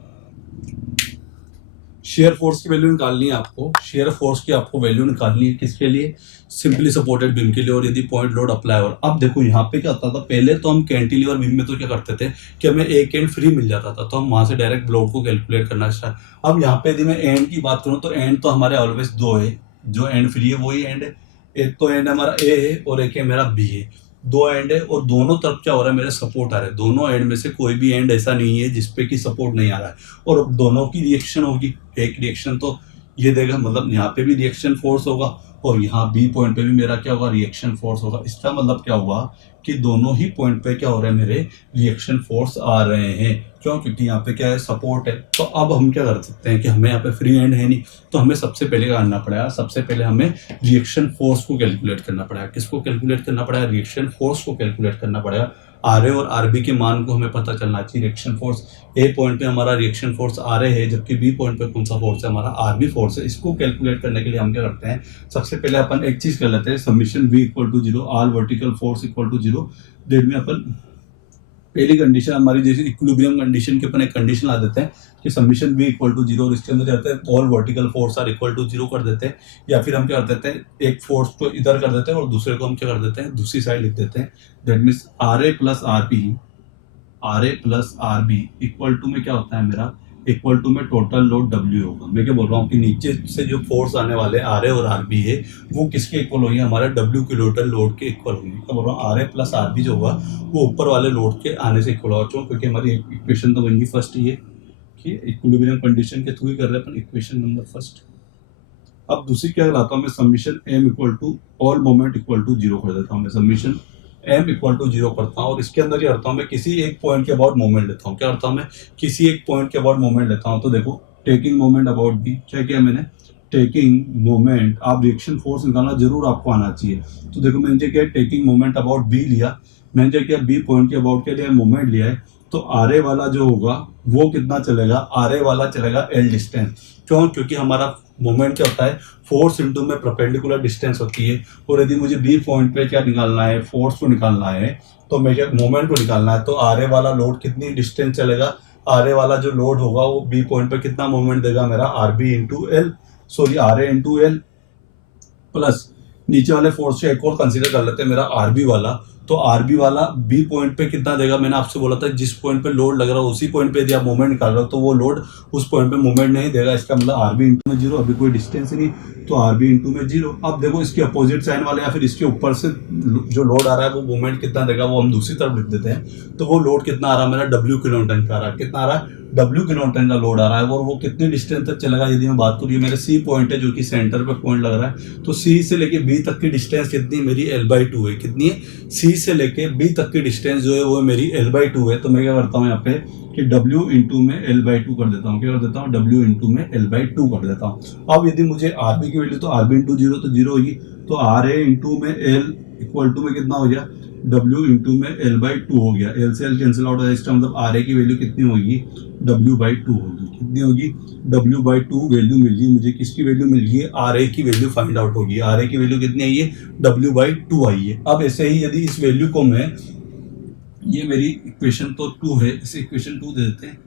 शेयर फोर्स की वैल्यू निकालनी है आपको, शेयर फोर्स की आपको वैल्यू निकालनी है किसके लिए, सिंपली सपोर्टेड बीम के लिए, और यदि पॉइंट लोड अप्लाई हो। अब देखो यहाँ पे क्या होता था, पहले तो हम कैंटिलीवर बीम में तो क्या करते थे कि हमें एक एंड फ्री मिल जाता था, तो हम वहां से डायरेक्ट लोड को कैलकुलेट करना स्टार्ट। अब यहाँ पे यदि मैं एंड की बात करूँ तो एंड तो हमारे ऑलवेज दो है, जो एंड फ्री है वही एंड है। एक तो एंड हमारा ए है और एक है मेरा बी है, दो एंड है, और दोनों तरफ क्या हो रहा है मेरे, सपोर्ट आ रहा है। दोनों एंड में से कोई भी एंड ऐसा नहीं है जिसपे कि सपोर्ट नहीं आ रहा है, और दोनों की रिएक्शन होगी। एक रिएक्शन तो ये देगा, मतलब यहाँ पे भी रिएक्शन फोर्स होगा, और यहाँ बी पॉइंट पे भी मेरा क्या होगा, रिएक्शन फोर्स होगा। इसका मतलब क्या हुआ कि दोनों ही पॉइंट पे क्या हो रहा है, मेरे रिएक्शन फोर्स आ रहे हैं। क्यों? क्योंकि यहाँ पे क्या है, सपोर्ट है। तो अब हम क्या कर सकते हैं कि हमें यहाँ पे फ्री एंड है नहीं, तो हमें सबसे पहले क्या करना पड़ेगा, सबसे पहले हमें रिएक्शन फोर्स को कैलकुलेट करना पड़ेगा। किसको कैलकुलेट करना पड़ेगा? रिएक्शन फोर्स को कैलकुलेट करना पड़ेगा। आर ए और आर बी के मान को हमें पता चलना चाहिए। रिएक्शन फोर्स ए पॉइंट पे हमारा रिएक्शन फोर्स आर ए है, जबकि बी पॉइंट पे कौन सा फोर्स है, हमारा आर बी फोर्स है। इसको कैलकुलेट करने के लिए हम क्या करते हैं, सबसे पहले अपन एक चीज कर लेते हैं, summation V equal to 0, all vertical force equal to 0। डेट में अपन पहली कंडीशन हमारी जैसे इक्विलिब्रियम कंडीशन के अपन एक कंडीशन ला देते हैं कि सबमिशन V इक्वल टू 0, और इसके अंदर जाते हैं all vertical force are equal to 0 कर देते हैं। या फिर हम क्या कर देते हैं, एक फोर्स को इधर कर देते हैं और दूसरे को हम क्या कर देते हैं, दूसरी साइड लिख देते हैं। That means R A plus R B equal to में क्या होता है मेरा, इक्वल टू में टोटल लोड W होगा। मैं क्या बोल रहा हूँ कि नीचे से जो फोर्स आने वाले आर ए और आर बी है वो किसके इक्वल होंगे, हमारे W किलोटन लोड के इक्वल होंगे। क्या बोल रहा हूँ, R A plus R B जो होगा वो ऊपर वाले लोड के आने से इक्वल होगा। क्यों? क्योंकि हमारी इक्वेशन तो बनेगी फर्स्ट ये कि इक्विलिब्रियम कंडीशन के थ्रू ही कर रहे हैं अपन, इक्वेशन नंबर फर्स्ट। अब दूसरी क्या लाता हूँ मैं, summation M equal to all moment equal to 0 कर देता हूँ मैं, सबमिशन M इक्वल टू 0 करता हूँ। और इसके अंदर क्या करता हूँ मैं, किसी एक पॉइंट के अबाउट मोमेंट लेता हूँ। क्या करता हूँ मैं, किसी एक पॉइंट के अबाउट मोमेंट लेता हूँ। तो देखो टेकिंग मोमेंट अबाउट बी, क्या किया मैंने, टेकिंग मोमेंट। आप रिएक्शन फोर्स निकालना जरूर आपको आना चाहिए। तो देखो मैंने क्या, टेकिंग मोमेंट अबाउट बी लिया, मैंने क्या किया, बी पॉइंट के अबाउट के लिए मोमेंट लिया है। तो आर ए वाला जो होगा वो कितना चलेगा, आर ए वाला चलेगा L डिस्टेंस। क्यों? क्योंकि हमारा मोमेंट क्या होता है, फोर्स इंटू में परपेंडिकुलर डिस्टेंस होती है। और यदि मुझे बी पॉइंट पे क्या निकालना है, फोर्स को निकालना है, तो मैं क्या, मोमेंट को निकालना है। तो आर ए वाला लोड कितनी डिस्टेंस चलेगा, आर ए वाला जो लोड होगा वो बी पॉइंट पे कितना मोमेंट देगा मेरा, R B into L, sorry R A into L. Plus नीचे वाले फोर्स से एक और कंसीडर कर लेते हैं मेरा आरबी वाला। तो आरबी वाला बी पॉइंट पे कितना देगा, मैंने आपसे बोला था जिस पॉइंट पे लोड लग रहा है उसी पॉइंट पे यदि आप मूवमेंट निकाल रहे हो तो वो लोड उस पॉइंट पे मूवमेंट नहीं देगा। इसका मतलब आरबी इंटू में जीरो, अभी कोई डिस्टेंस नहीं तो आरबी इंटू में जीरो। अब देखो इसके अपोजिट साइन वाले या फिर इसके ऊपर से जो लोड आ रहा है वो मूवमेंट कितना देगा वो हम दूसरी तरफ लिख देते हैं। तो वो लोड कितना आ रहा है मेरा डब्ल्यू किलो न्यूटन का आ रहा है। कितना आ रहा है, डब्ल्यू किलो न्यूटन का लोड आ रहा है। और वो कितनी डिस्टेंस तक चलेगा, यदि मैं बात करूँ ये मेरा सी पॉइंट है जो कि सेंटर पे पॉइंट लग रहा है। तो सी से लेके बी तक की डिस्टेंस कितनी मेरी L/2 है। कितनी है, सी से लेके बी तक की डिस्टेंस जो है वो मेरी L/2 है। तो मैं क्या करता हूँ यहाँ पे कि W इंटू में L/2 कर देता हूँ। क्या कर देता हूँ, W इंटू में L/2 कर देता हूँ। अब यदि मुझे RB की वैल्यू, तो RB इंटू जीरो तो जीरो होगी, तो RA इंटू में L इक्वल टू में कितना हो गया, W इंटू में L/2 हो गया। L से L कैंसिल आउट हो जाएगा। इसका मतलब RA की वैल्यू कितनी होगी, W/2 होगी। कितनी होगी, W/2 वैल्यू मिल गई मुझे। किसकी वैल्यू मिल गई है, RA की वैल्यू फाइंड आउट होगी। RA की वैल्यू कितनी आई है, W/2 आई है। अब ऐसे ही यदि इस वैल्यू को मैं, ये मेरी इक्वेशन तो 2 है, इस इक्वेशन 2 दे देते हैं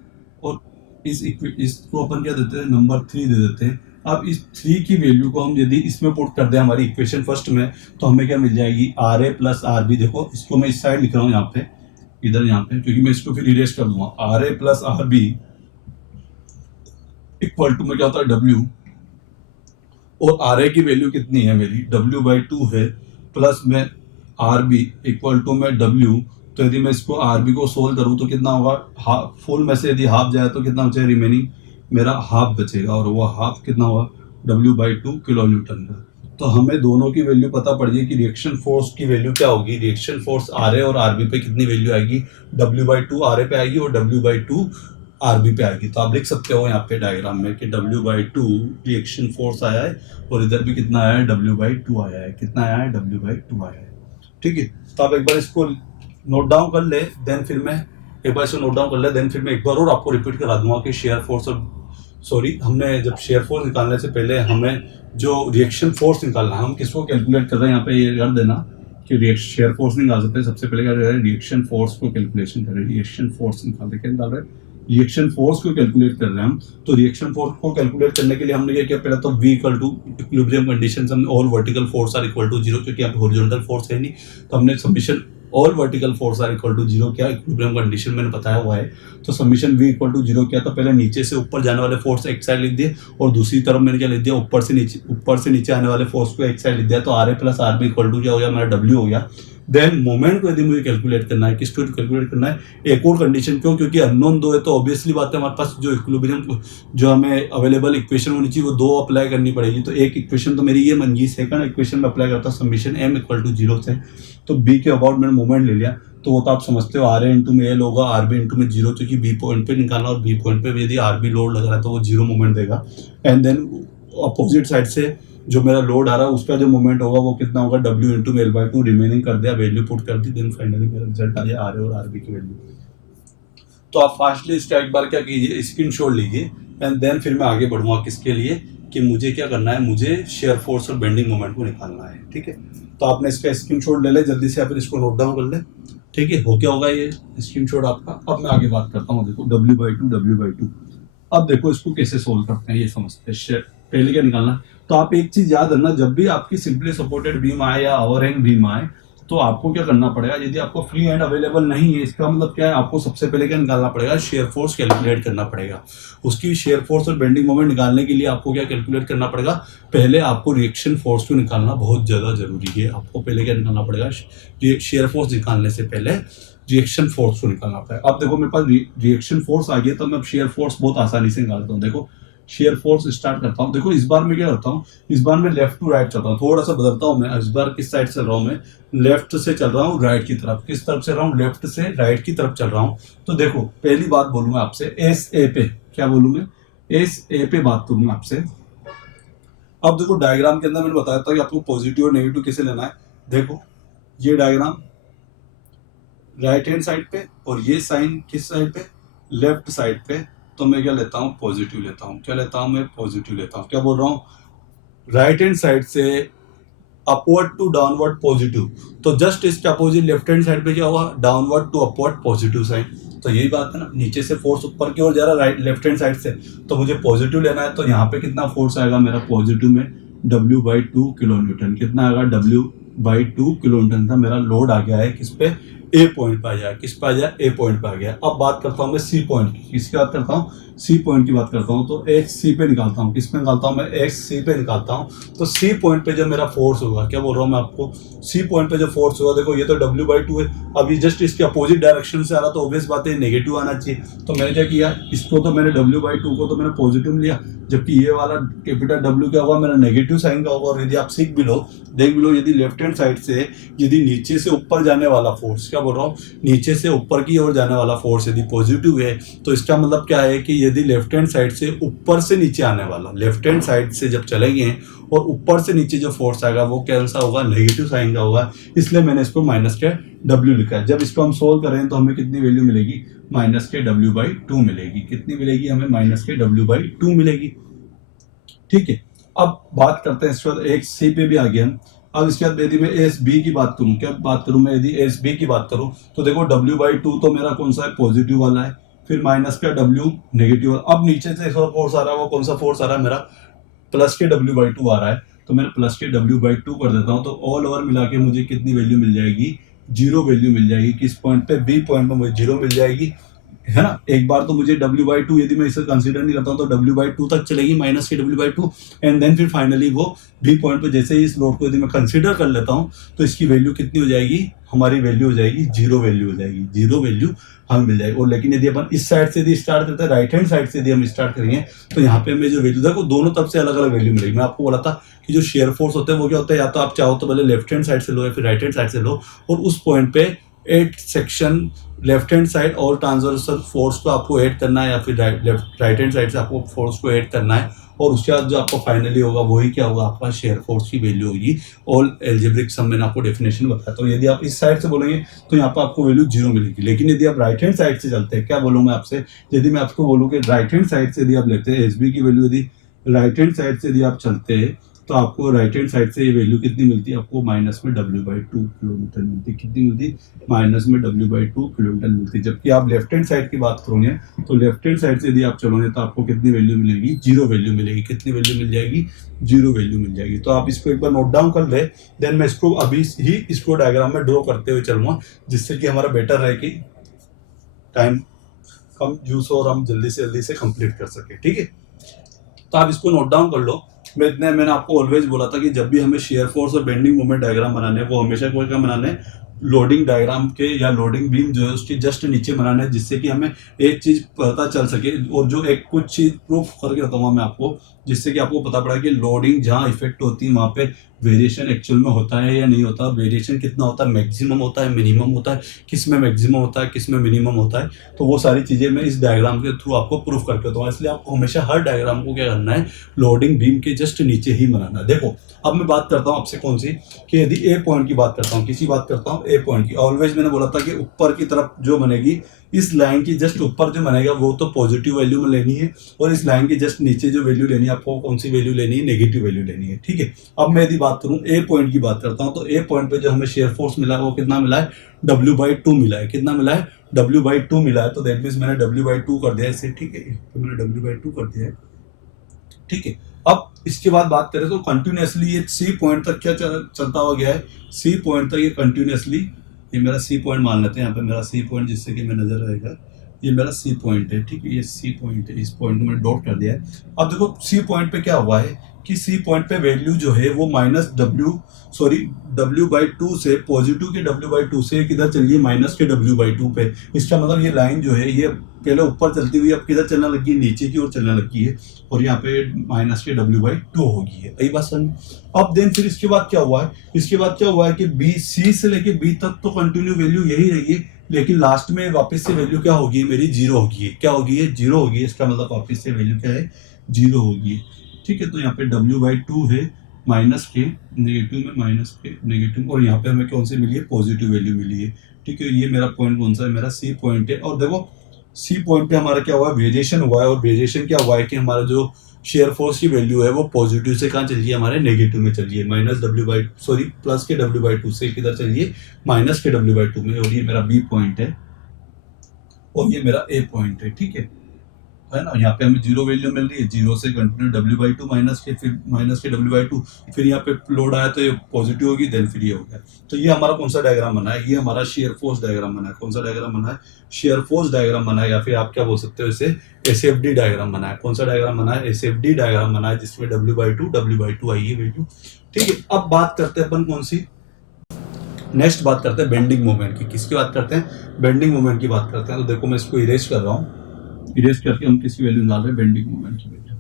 और इसको अपन क्या देते हैं, नंबर 3 दे देते हैं। अब इस 3 की वैल्यू को हम यदि इसमें पुट कर दें हमारी इक्वेशन फर्स्ट में, तो हमें क्या मिल जाएगी, RA प्लस RB। देखो इसको मैं इस साइड लिख रहा हूँ यहाँ पे, इधर यहाँ पे, क्योंकि मैं इसको फिर इरेज कर दूंगा। RA plus RB equal to में क्या होता है, W, और RA की वैल्यू कितनी है मेरी, W/2 है, प्लस में RB इक्वल टू में W। तो यदि मैं इसको RB को सोल्व करूं तो कितना होगा, फुल में से यदि हाफ जाए तो कितना बचेगा, रिमेनिंग मेरा हाफ बचेगा, और वो हाफ कितना होगा, W/2 किलो न्यूटन का। तो हमें दोनों की वैल्यू पता पड़ गई कि रिएक्शन फोर्स की वैल्यू क्या होगी। रिएक्शन फोर्स RA और RB पे कितनी वैल्यू आएगी, W/2 RA पे आएगी और W/2 RB पे आएगी। तो आप लिख सकते हो यहाँ पे डायग्राम में कि W/2 रिएक्शन फोर्स आया है और इधर भी कितना आया है, W/2 आया है। कितना आया है, W/2 आया है। ठीक है, तो आप एक बार इसको नोट डाउन कर ले, देन फिर मैं एक बार इसको नोट डाउन कर ले, देन फिर मैं एक बार और आपको रिपीट करा दूंगा कि शेयर फोर्स और हमने जब शेयर फोर्स निकालने से पहले हमें जो रिएक्शन फोर्स निकालना है, हम किसको कैलकुलेट कर रहे हैं यहाँ पे ये कर देना कि शेयर फोर्स नहीं निकाल सकते। सबसे पहले क्या कर रहे हैं, रिएक्शन फोर्स को कैलकुलेशन कर रहे हैं। रिएक्शन फोर्स निकालते क्या निकाल रहे हैं, रिएक्शन फोर्स को कैलकुलेट कर रहे हैं हम। तो रिएक्शन फोर्स को कैलकुलेट करने के लिए हमने क्या किया, पहले तो V equal to equilibrium condition में all vertical force are equal to zero, क्योंकि यहाँ पे हॉरिजॉन्टल फोर्स है नहीं। तो हमने summation all vertical force are equal to zero किया, इक्विलिब्रियम कंडीशन मैंने बताया हुआ है। तो summation V equal to zero किया, तो पहले नीचे से ऊपर जाने वाले फोर्स एक साइड लिख दिए और दूसरी तरफ मैंने क्या लिख दिया, ऊपर से नीचे आने वाले फोर्स को एक साइड लिख दिया। तो RA plus RB equal to क्या हो गया, मेरा W हो गया। देन मोमेंट को यदि मुझे कैलकुलेट करना है, किसको कैलकुलेट करना है, एक और कंडीशन क्यों, क्योंकि अननोन दो है तो ऑब्वियसली बात है हमारे पास जो इक्विलिब्रियम जो हमें अवेलेबल इक्वेशन होनी चाहिए वो दो अप्लाई करनी पड़ेगी। तो एक इक्वेशन तो मेरी ये बन गई, सेकंड इक्वेशन में अप्लाई करता summation M equal to zero से। तो B के अबाउट मैंने मोमेंट ले लिया, तो वो तो आप समझते हो RA इंटू में L होगा, RB इंटू में जीरो, क्योंकि B पॉइंट पे निकालना और B पॉइंट पे यदि RB लोड लग रहा है तो वो जीरो मोमेंट देगा। एंड देन अपोजिट साइड से जो मेरा लोड आ रहा है उसका जो मोमेंट होगा वो कितना होगा, W इंटू में L/2, रिमेनिंग कर दिया, वैल्यू पुट कर दी, देन फाइनली मेरा रिजल्ट आ गया RA और RB की वैल्यू। तो आप फास्टली इसका एक बार क्या कीजिए, स्क्रीनशॉट लीजिए एंड देन फिर मैं आगे बढ़ूंगा किसके लिए, कि मुझे क्या करना है, मुझे शेयर फोर्स और बेंडिंग मोमेंट को निकालना है। ठीक है, तो आपने इसका स्क्रीनशॉट ले ले जल्दी से, आप इसको नोट डाउन कर ले। ठीक है, हो क्या होगा ये स्क्रीनशॉट आपका। अब मैं आगे बात करता हूँ, देखो W/2 अब देखो इसको कैसे सोल्व करते हैं ये समझते हैं। पहले क्या निकालना है, तो आप एक चीज याद रखना, जब भी आपकी सिंपली सपोर्टेड बीम आए या ओवरहैंग बीम आए तो आपको क्या करना पड़ेगा, यदि आपको फ्री हैंड अवेलेबल नहीं है, इसका मतलब क्या है, आपको सबसे पहले क्या निकालना पड़ेगा, शेयर फोर्स कैलकुलेट करना पड़ेगा। उसकी शेयर फोर्स और बेंडिंग मोमेंट निकालने के लिए आपको क्या कैलकुलेट करना पड़ेगा, पहले आपको रिएक्शन फोर्स को निकालना बहुत ज्यादा जरूरी है। आपको पहले क्या निकालना पड़ेगा, शेयर फोर्स निकालने से पहले रिएक्शन फोर्स को निकालना पड़ेगा। अब देखो मेरे पास रिएक्शन फोर्स आ गया, तो मैं शेयर फोर्स बहुत आसानी से निकालता हूँ। देखो शेयर फोर्स स्टार्ट करता हूँ। देखो इस बार मैं क्या करता हूँ, इस बार मैं लेफ्ट टू राइट चलता हूँ, थोड़ा सा बदलता हूँ। मैं इस बार किस साइड चल रहा हूँ, मैं लेफ्ट से चल रहा हूँ राइट की तरफ। किस तरफ चल रहा हूँ, लेफ्ट से राइट की तरफ चल रहा हूँ। तो देखो पहली बात बोलूंगा आपसे, SA पे क्या बोलूँ मैं, SA पे बात करूंगा आपसे। अब देखो डायग्राम के अंदर मैंने बताया था कि आपको पॉजिटिव और नेगेटिव कैसे लेना है। देखो ये डायग्राम राइट हैंड साइड पे और ये साइन किस साइड पे, लेफ्ट साइड पे। तो मैं क्या लेता हूँ, पॉजिटिव लेता हूँ। क्या लेता हूँ, मैं पॉजिटिव लेता हूँ। क्या बोल रहा हूँ, राइट हैंड साइड से अपवर्ड टू डाउनवर्ड पॉजिटिव। तो जस्ट इसके अपोजिट लेफ्ट हैंड साइड पे क्या हुआ, downward to upward positive sign. तो यही बात है ना, नीचे से फोर्स ऊपर की ओर जा रहा है राइट लेफ्ट हैंड साइड से, तो मुझे पॉजिटिव लेना है। तो यहाँ पे कितना फोर्स आएगा मेरा, पॉजिटिव में W/2 किलो न्यूटन। कितना आएगा? W/2 किलो न्यूटन का मेरा लोड आ गया है किस पे? ए पॉइंट पे आ जाए। किस पे आ जाए? ए पॉइंट पे आ गया। अब बात करता हूँ मैं सी पॉइंट की। किसकी बात करता हूँ? सी पॉइंट की बात करता हूँ। तो एक्स सी पे निकालता हूँ। किस पे निकालता हूँ मैं? एक्स सी पे निकालता हूँ। तो सी पॉइंट पे जो मेरा फोर्स होगा, क्या बोल रहा हूँ मैं आपको, सी पॉइंट पे जो फोर्स होगा, देखो ये तो W/2 है। अभी जस्ट इसके अपोजिट डायरेक्शन से आ रहा, तो ऑब्वियस बात है नेगेटिव आना चाहिए। तो मैंने क्या किया, इसको तो मैंने W/2 को तो मैंने पॉजिटिव लिया, जबकि ये वाला कैपिटल W क्या होगा? मेरा नेगेटिव साइन का होगा। और यदि आप सीख भी लो, देख भी लो, यदि लेफ्ट हैंड साइड से यदि नीचे से ऊपर जाने वाला फोर्स, क्या बोल रहा हूँ, नीचे से ऊपर की ओर जाने वाला फोर्स यदि पॉजिटिव है, तो इसका मतलब क्या है कि यदि लेफ्ट हैंड साइड से ऊपर से नीचे आने वाला, लेफ्ट हैंड साइड से जब चलेंगे और ऊपर से नीचे जो फोर्स आएगा वो कैसा होगा? नेगेटिव साइन का होगा। इसलिए मैंने इसको माइनस के W लिखा है। जब इसको हम सोल्व करें तो हमें कितनी वैल्यू मिलेगी? माइनस के W/2 मिलेगी। कितनी मिलेगी हमें? माइनस के W/2 मिलेगी। ठीक है, अब बात करते हैं इसके बाद एक सी पे भी आ गया हम। अब इसके बाद यदि मैं एस बी की बात करूं, क्या बात करूं मैं, यदि एस बी की बात करूं तो देखो W/2 तो मेरा कौन सा है? पॉजिटिव वाला है। फिर माइनस का W नेगेटिव वाला। अब नीचे से फोर्स आ रहा है, वो कौन सा फोर्स आ रहा है? मेरा प्लस के W/2 आ रहा है। तो मैंने प्लस के W/2 कर देता हूं। तो ऑल ओवर मिला के मुझे कितनी वैल्यू मिल जाएगी? जीरो वैल्यू मिल जाएगी। किस पॉइंट पे? बी पॉइंट पे मुझे जीरो मिल जाएगी, है ना। एक बार तो मुझे W/2 यदि मैं इसे कंसीडर नहीं करता हूं तो W/2 तक चलेगी, माइनस के W/2, एंड देन फिर फाइनली वो बी पॉइंट पे जैसे ही इस लोड को यदि मैं कंसीडर कर लेता हूं तो इसकी वैल्यू कितनी हो जाएगी? हमारी वैल्यू हो जाएगी जीरो वैल्यू हो जाएगी। जीरो वैल्यू हमें मिल जाएगी। और लेकिन यदि अपन इस साइड से यदि स्टार्ट करते हैं, राइट हैंड साइड से यदि हम स्टार्ट करेंगे, तो यहाँ पे हमें जो वैल्यू, देखो दोनों तरफ से अलग अलग वैल्यू मिलेगी। मैं आपको बोला था कि जो शेयर फोर्स होते हैं वो क्या होता है, या तो आप चाहो तो पहले लेफ्ट हैंड साइड से लो या फिर राइट हैंड साइड से लो, और उस पॉइंट पे 8 सेक्शन लेफ्ट हैंड साइड और ट्रांसवर्सल फोर्स को आपको ऐड करना है, या फिर राइट हैंड साइड से आपको फोर्स को ऐड करना है। और उसके बाद जो आपको फाइनली होगा वही क्या होगा? आपका शेयर फोर्स की वैल्यू होगी। ऑल एल्जेब्रिक सम मैंने आपको डेफिनेशन बताया। तो यदि आप इस साइड से बोलेंगे तो यहाँ पर आपको वैल्यू जीरो मिलेगी। लेकिन यदि आप राइट हैंड साइड से चलते हैं, क्या बोलूँ मैं आपसे, यदि मैं आपको बोलूँ कि राइट हैंड साइड से यदि आप लेते हैं एस बी की वैल्यू, यदि राइट हैंड साइड से यदि आप चलते हैं तो आपको राइट हैंड साइड से ये वैल्यू कितनी मिलती है? आपको माइनस में W/2 किलोमीटर मिलती है। कितनी मिलती? माइनस में W/2 किलोमीटर मिलती है। जबकि आप लेफ्ट हैंड साइड की बात करोगे तो लेफ्ट हैंड साइड से यदि आप चलोगे तो आपको कितनी वैल्यू मिलेगी? जीरो वैल्यू मिलेगी। कितनी वैल्यू मिल जाएगी? जीरो वैल्यू मिल जाएगी। तो आप इसको एक बार नोट डाउन कर ले, देन मैं इसको अभी ही इसको डायग्राम में ड्रॉ करते हुए चलूंगा, जिससे कि हमारा बेटर रहे कि टाइम कम यूज हो और हम जल्दी से कंप्लीट कर सके। ठीक है, तो आप इसको नोट डाउन कर लो। मैंने आपको ऑलवेज बोला था कि जब भी हमें शेयर फोर्स और बेंडिंग मोमेंट डायग्राम बनाने हैं, वो हमेशा कोई का बनाने हैं, लोडिंग डायग्राम के या लोडिंग बीम जो है उसके जस्ट नीचे बनाना है, जिससे कि हमें एक चीज पता चल सके। और जो एक कुछ चीज प्रूफ करके बताऊंगा मैं आपको, जिससे कि आपको पता पड़ा कि लोडिंग जहाँ इफेक्ट होती है वहाँ पे वेरिएशन एक्चुअल में होता है या नहीं होता, वेरिएशन कितना होता है, मैक्सिमम होता है, मिनिमम होता है, किस में मैक्सिमम होता है, किस में मिनिमम होता है। तो वो सारी चीजें मैं इस डायग्राम के थ्रू आपको प्रूफ करके बताऊंगा। इसलिए आपको हमेशा हर डायग्राम को क्या करना है? लोडिंग बीम के जस्ट नीचे ही बनाना है। देखो अब मैं बात करता हूँ आपसे कौन सी, कि यदि ए पॉइंट की बात करता हूँ, किसी बात करता हूँ ए पॉइंट की। ऑलवेज मैंने बोला था कि ऊपर की तरफ जो बनेगी, इस लाइन की जस्ट ऊपर जो बनेगा वो तो पॉजिटिव वैल्यू में लेनी है, और इस लाइन की जस्ट नीचे जो वैल्यू लेनी है आपको, कौन सी वैल्यू लेनी है? नेगेटिव वैल्यू लेनी है। ठीक है, अब मैं यदि बात करूं ए पॉइंट की बात करता हूं, तो ए पॉइंट पे जो हमें शेयर फोर्स मिला है वो कितना मिला है? W/2 मिला है। कितना मिला है? W/2 मिला है। तो दैट मीन्स मैंने W/2 कर दिया इसे। ठीक है, तो मैंने W/2 कर दिया है। ठीक है, अब इसके बाद बात करें तो कंटिन्यूसली ये सी पॉइंट तक क्या चलता हुआ गया है? सी पॉइंट तक ये कंटिन्यूसली, ये मेरा सी पॉइंट मान लेते हैं यहाँ पे मेरा सी पॉइंट, जिससे कि मैं नजर रहेगा, ये मेरा सी पॉइंट है। ठीक है, ये सी पॉइंट है। इस पॉइंट को मैंने डॉट कर दिया है। अब देखो सी पॉइंट पे क्या हुआ है कि सी पॉइंट पे वैल्यू जो है वो W/2 से, पॉजिटिव के W/2 से किधर चल रही है? माइनस के W/2 पे। इसका मतलब ये लाइन जो है ये पहले ऊपर चलती हुई अब किधर चलने लगी है? नीचे की ओर चलने लगी है, और यहाँ पे माइनस के W/2 होगी है। यही बात समझ। अब देन फिर इसके बाद क्या हुआ है? इसके बाद क्या हुआ है कि बी, सी से लेके बी तक तो कंटिन्यू वैल्यू यही रही है, लेकिन लास्ट में वापस से वैल्यू क्या होगी? मेरी जीरो होगी है। क्या होगी है? जीरो होगी है। इसका मतलब वापस से वैल्यू क्या है? जीरो होगी है। ठीक है, तो यहाँ पे W/2 है, माइनस के नेगेटिव में, माइनस के नेगेटिव, और यहाँ पे हमें कौन सी मिली है? पॉजिटिव वैल्यू मिली है। ठीक है, ये मेरा पॉइंट कौन सा है? मेरा सी पॉइंट है। और देखो सी पॉइंट पे हमारा क्या हुआ है? वेरिएशन हुआ है। और वेरिएशन क्या हुआ है कि हमारा जो शेयर फोर्स की वैल्यू है वो पॉजिटिव से कहाँ चलिए? हमारे नेगेटिव में चलिए, प्लस के W/2 से किधर चलिए? माइनस के W/2 में। और ये मेरा बी पॉइंट है और ये मेरा ए पॉइंट है। ठीक है, है ना, यहाँ पे हमें जीरो वैल्यू मिल रही है, जीरो से कंटिन्यू W/2 माइनस के, फिर माइनस के W/2, फिर यहाँ पे लोड आया तो ये पॉजिटिव होगी, देन फिर ये हो गया। तो ये हमारा कौन सा डायग्राम बना है, ये हमारा शेयर फोर्स डायग्राम बना है। कौन सा डायग्राम बना है, शेयर फोर्स डायग्राम बना है, या फिर आप क्या बोल सकते हो इसे, SFD डायग्राम बना है। कौन सा डायग्राम बना है, SFD डायग्राम बना है, जिसमें W/2 आई है वैल्यू। ठीक है, अब बात करते हैं अपन कौन सी, नेक्स्ट बात करते हैं बेंडिंग मोमेंट की। किसकी बात करते हैं, बेंडिंग मोमेंट की बात करते हैं। तो देखो मैं इसको इरेज कर रहा हूँ, इरेज करके हम किसकी वैल्यू निकाल रहे हैं, बेंडिंग मोमेंट की वैल्यू,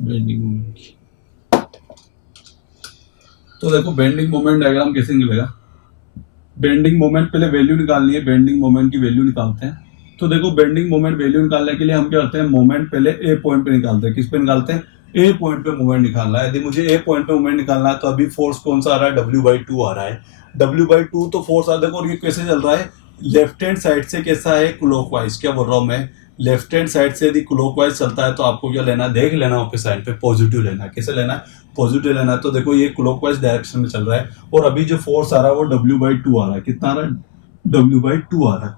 बेंडिंग मोमेंट की। तो देखो बेंडिंग मोमेंट डायग्राम कैसे निकलेगा, बेंडिंग मोमेंट पहले वैल्यू निकालनी है, बेंडिंग मोमेंट की वैल्यू निकालते हैं। तो देखो बेंडिंग मोमेंट वैल्यू निकालने के लिए हम क्या करते हैं, मोमेंट पहले ए पॉइंट पे निकालते हैं। किस पे निकालते हैं, ए पॉइंट पे मोमेंट निकालना है। यदि मुझे ए पॉइंट पे मोमेंट निकालना है तो अभी फोर्स कौन सा आ रहा है, W/2 आ रहा है। W/2 तो फोर्स आ, देखो ये कैसे चल रहा है, लेफ्ट हैंड साइड से कैसा है, क्लॉकवाइज। क्या बोल रहा हूँ मैं, लेफ्ट हैंड साइड से यदि क्लॉकवाइज चलता है तो आपको क्या लेना है, देख लेना वहाँ पे साइड पे पॉजिटिव लेना है। कैसे लेना है, पॉजिटिव लेना है। तो देखो ये क्लॉकवाइज डायरेक्शन में चल रहा है, और अभी जो फोर्स आ रहा है वो W/2 आ रहा है। कितना आ रहा है, W/2 आ रहा है।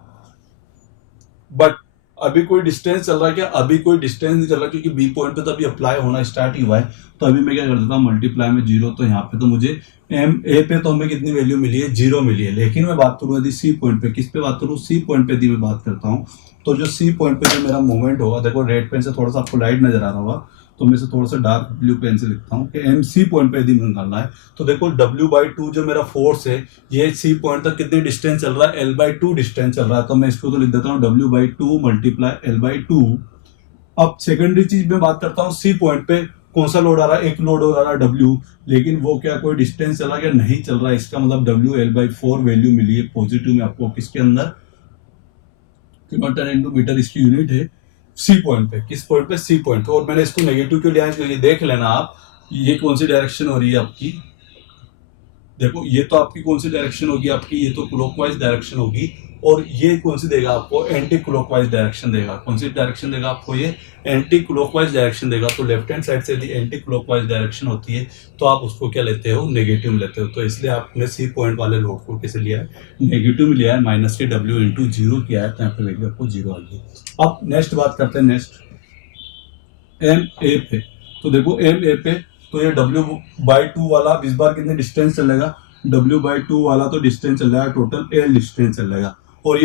बट अभी कोई डिस्टेंस चल रहा है क्या, अभी कोई डिस्टेंस नहीं चल रहा, क्योंकि बी पॉइंट पे तो अभी अप्लाई होना स्टार्ट ही हुआ है। तो अभी मैं क्या कर देता हूँ, मल्टीप्लाई में जीरो, तो यहाँ पे तो मुझे एम ए पे तो हमें कितनी वैल्यू मिली है, जीरो मिली है। लेकिन मैं बात करूँ यदि सी पॉइंट पे, किस पे बात करूँ, सी पॉइंट पे यदि मैं बात करता हूँ, तो जो सी पॉइंट पे जो मेरा मूवमेंट होगा, देखो रेड पेन से थोड़ा सा आपको लाइट नजर आ रहा होगा, तो मैं इसे थोड़ा सा डार्क ब्लू पेन से लिखता हूँ कि एम सी पॉइंट पे यदि निकालना है, तो देखो W/2 जो मेरा फोर्स है, ये सी पॉइंट तक कितनी डिस्टेंस चल रहा है, L/2 डिस्टेंस चल रहा है। तो मैं इसको तो लिख देता हूँ W/2 मल्टीप्लाई L/2। अब सेकेंडरी चीज में बात करता हूँ, सी पॉइंट पे कौन सा लोड आ रहा है, एक लोड हो रहा है W, लेकिन वो क्या कोई डिस्टेंस चला गया, नहीं चल रहा है। इसका मतलब WL/4 वैल्यू मिली है पॉजिटिव में आपको, किसके अंदर, किलोमीटर इंटू मीटर इसकी यूनिट है, सी पॉइंट पे। किस पॉइंट पे, सी पॉइंट पे। और मैंने इसको नेगेटिव क्यों लिया है, क्योंकि देख लेना आप, ये कौन सी डायरेक्शन हो रही है आपकी, देखो ये तो आपकी कौन सी डायरेक्शन होगी आपकी, ये तो क्लॉकवाइज डायरेक्शन होगी, और ये कौन सी देगा आपको, एंटी क्लॉकवाइज डायरेक्शन देगा। कौन सी डायरेक्शन देगा आपको, ये एंटी क्लॉकवाइज डायरेक्शन देगा। तो लेफ्ट हैंड साइड से यदि एंटी क्लॉकवाइज डायरेक्शन होती है तो आप उसको क्या लेते हो, नेगेटिव लेते हो। तो इसलिए आपने सी पॉइंट वाले लोड को कैसे लिया है, नेगेटिव में लिया है, माइनस के W इंटू जीरो किया है, तो यहाँ पे वैल्यू आपको जीरो आ गई। अब नेक्स्ट बात करते हैं, नेक्स्ट एम ए पे। तो देखो एम ए पे, तो ये W/2 वाला इस बार कितने डिस्टेंस चलेगा, W/2 वाला तो डिस्टेंस चल रहा है टोटल L डिस्टेंस चलेगा। और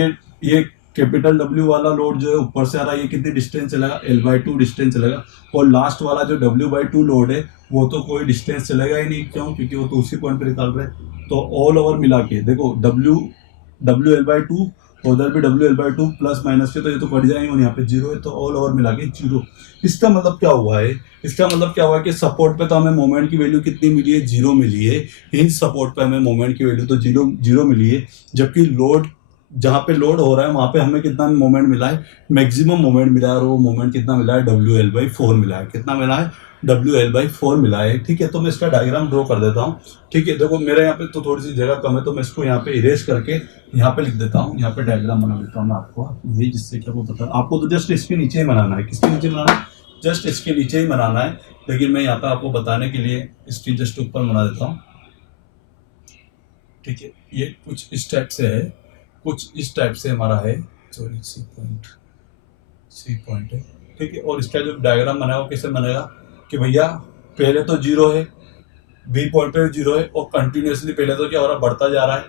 ये कैपिटल W वाला लोड जो है ऊपर से आ रहा है, ये कितनी डिस्टेंस चलेगा, L/2 डिस्टेंस चलेगा। और लास्ट वाला जो W/2 लोड है वो तो कोई डिस्टेंस चलेगा ही नहीं, क्यों, क्योंकि वो तो उसी पॉइंट पे निकाल रहे हैं। तो ऑल ओवर मिला के देखो WL/2, उधर भी WL/2 प्लस माइनस के, तो ये तो कट जाएंगे, और यहाँ पे जीरो है, तो ऑल ओवर मिला के जीरो। इसका मतलब क्या हुआ है, इसका मतलब क्या हुआ है कि सपोर्ट पे तो हमें मोमेंट की वैल्यू कितनी मिली है, जीरो मिली है। हिंज सपोर्ट पे हमें मोमेंट की वैल्यू तो जीरो जीरो मिली है, जबकि लोड, जहाँ पे लोड हो रहा है वहां पे हमें कितना मोमेंट मिला है, मैक्सिमम मोमेंट मिला है। और वो मोमेंट कितना मिला है, WL/4 मिला है। कितना मिला है, WL/4 मिला है। ठीक है, तो मैं इसका डायग्राम ड्रॉ कर देता हूँ। ठीक है, देखो मेरे यहाँ पे तो थोड़ी सी जगह कम है, तो मैं इसको यहाँ पे इरेज करके यहाँ पे लिख देता हूँ, यहाँ पे डायग्राम बना देता हूँ मैं आपको, ये जिससे क्या वो पता, आपको तो जस्ट इसके नीचे ही बनाना है। किसके नीचे बनाना है, जस्ट इसके नीचे ही बनाना है। लेकिन मैं यहाँ पे आपको बताने के लिए इसकी जस्ट ऊपर बना देता हूँ। ठीक है, ये कुछ इस टाइप से है, कुछ इस टाइप से हमारा है, सॉरी सी पॉइंट है। ठीक है, और इसका जो डायग्राम बना है वो कैसे बनेगा कि भैया पहले तो जीरो है, बी पॉइंट पे जीरो है, और कंटिन्यूसली पहले तो क्या हो रहा है, बढ़ता जा रहा है,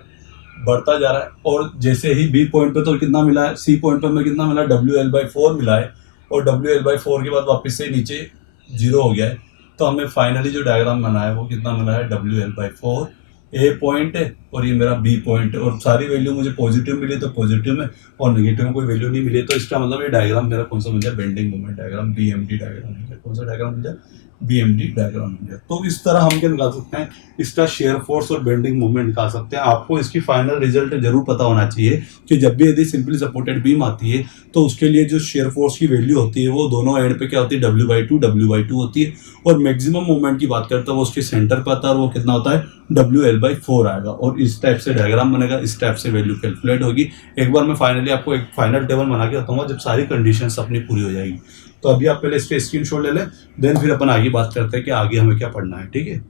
बढ़ता जा रहा है। और जैसे ही बी पॉइंट पे तो कितना मिला है, सी पॉइंट पे हमें कितना मिला है, WL/4 मिला है। और WL/4 के बाद वापस से नीचे जीरो हो गया है। तो हमें फाइनली जो डायग्राम बना है वो कितना मिला है, WL/4 ए पॉइंट है, और ये मेरा बी पॉइंट है। और सारी वैल्यू मुझे पॉजिटिव मिली तो पॉजिटिव में, और नेगेटिव में कोई वैल्यू नहीं मिली। तो इसका मतलब ये डायग्राम मेरा कौन सा मिल जाए, bending moment diagram, BMD diagram मिल जाए। कौन सा डायग्राम मिल जाए, BMD डायग्राम मिल जाए। तो इस तरह हम क्या निकाल सकते हैं, इसका शेयर फोर्स और बेंडिंग मोमेंट निकाल सकते हैं। आपको इसकी फाइनल रिजल्ट जरूर पता होना चाहिए कि जब भी यदि सिंपली सपोर्टेड बीम आती है तो उसके लिए जो शेयर फोर्स की वैल्यू होती है वो दोनों एंड पे क्या होती है, W/2 होती है। और मैक्सिमम मोमेंट की बात करते हैं वो उसके सेंटर पे आता है, और वो कितना होता है, WL/4 आएगा। और इस टाइप से डायग्राम बनेगा, इस टाइप से वैल्यू कैलकुलेट होगी। एक बार मैं फाइनली आपको एक फाइनल टेबल बना के बताऊंगा जब सारी कंडीशंस अपनी पूरी हो जाएगी। तो अभी आप पहले इसके स्क्रीनशॉट ले लें, देन फिर अपन आगे बात करते हैं कि आगे हमें क्या पढ़ना है। ठीक है,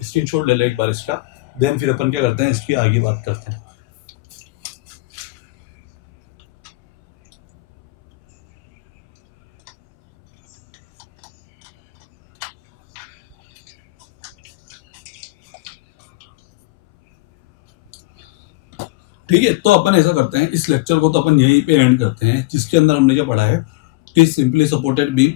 स्क्रीनशॉट ले ले एक बार इसका। देन फिर अपन क्या करते हैं, इसकी आगे बात करते हैं। ठीक है, तो अपन ऐसा करते हैं, इस लेक्चर को तो अपन यहीं पे एंड करते हैं, जिसके अंदर हमने क्या पढ़ा है कि सिंपली सपोर्टेड बीम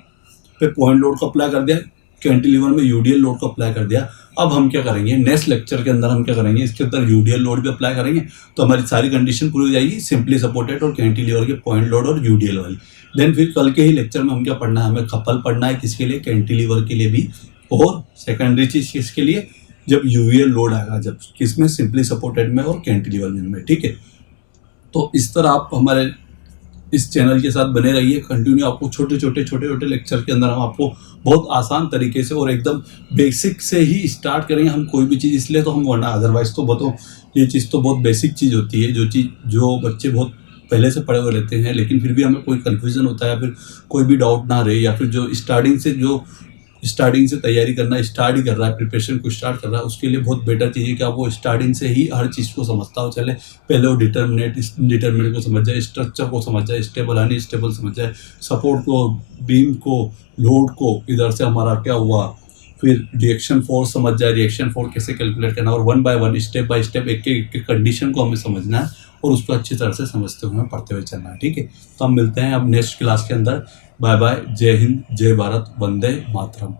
पे पॉइंट लोड को अप्लाई कर दिया, कैंटिलीवर में यूडीएल लोड को अप्लाई कर दिया। अब हम क्या करेंगे, नेक्स्ट लेक्चर के अंदर हम क्या करेंगे, इसके अंदर यूडीएल लोड भी अप्लाई करेंगे, तो हमारी सारी कंडीशन पूरी हो जाएगी, सिंपली सपोर्टेड और कैंटिलीवर के पॉइंट लोड और यूडीएल वाली। देन फिर कल के ही लेक्चर में हम क्या पढ़ना है, हमें कपल पढ़ना है, किसके लिए, कैंटिलीवर के लिए भी, और सेकेंडरी चीज किसके लिए, जब यूवीएल लोड आएगा, जब किसमें, सिंपली सपोर्टेड में और कैंटिलीवर में। ठीक है, तो इस तरह आप हमारे इस चैनल के साथ बने रहिए, कंटिन्यू। आपको छोटे छोटे लेक्चर के अंदर हम आपको बहुत आसान तरीके से और एकदम बेसिक से ही स्टार्ट करेंगे हम कोई भी चीज़, इसलिए तो हम, वरना अदरवाइज तो बहुत, ये चीज़ तो बहुत बेसिक चीज़ होती है, जो बच्चे बहुत पहले से पढ़े हुए लेते हैं, लेकिन फिर भी हमें कोई कन्फ्यूजन होता है या फिर कोई भी डाउट ना रहे, या फिर जो स्टार्टिंग से तैयारी करना स्टार्ट ही कर रहा है, प्रिपरेशन को स्टार्ट कर रहा है, उसके लिए बहुत बेटर चीज़ है कि आप वो स्टार्टिंग से ही हर चीज़ को समझता हो चले। पहले वो डिटर्मिनेट को समझ जाए, स्ट्रक्चर को समझ जाए, स्टेबल अनस्टेबल समझ जाए, सपोर्ट को, बीम को, लोड को, इधर से हमारा क्या हुआ, फिर रिएक्शन फोर्स समझ जाए, रिएक्शन फोर्स कैसे कैलकुलेट करना, और one by one, step by step, एक कंडीशन को हमें समझना है और उसको अच्छी तरह से समझते हुए पढ़ते हुए चलना है। ठीक है, तो हम मिलते हैं अब नेक्स्ट क्लास के अंदर। बाय बाय, जय हिंद, जय भारत, वंदे मातरम।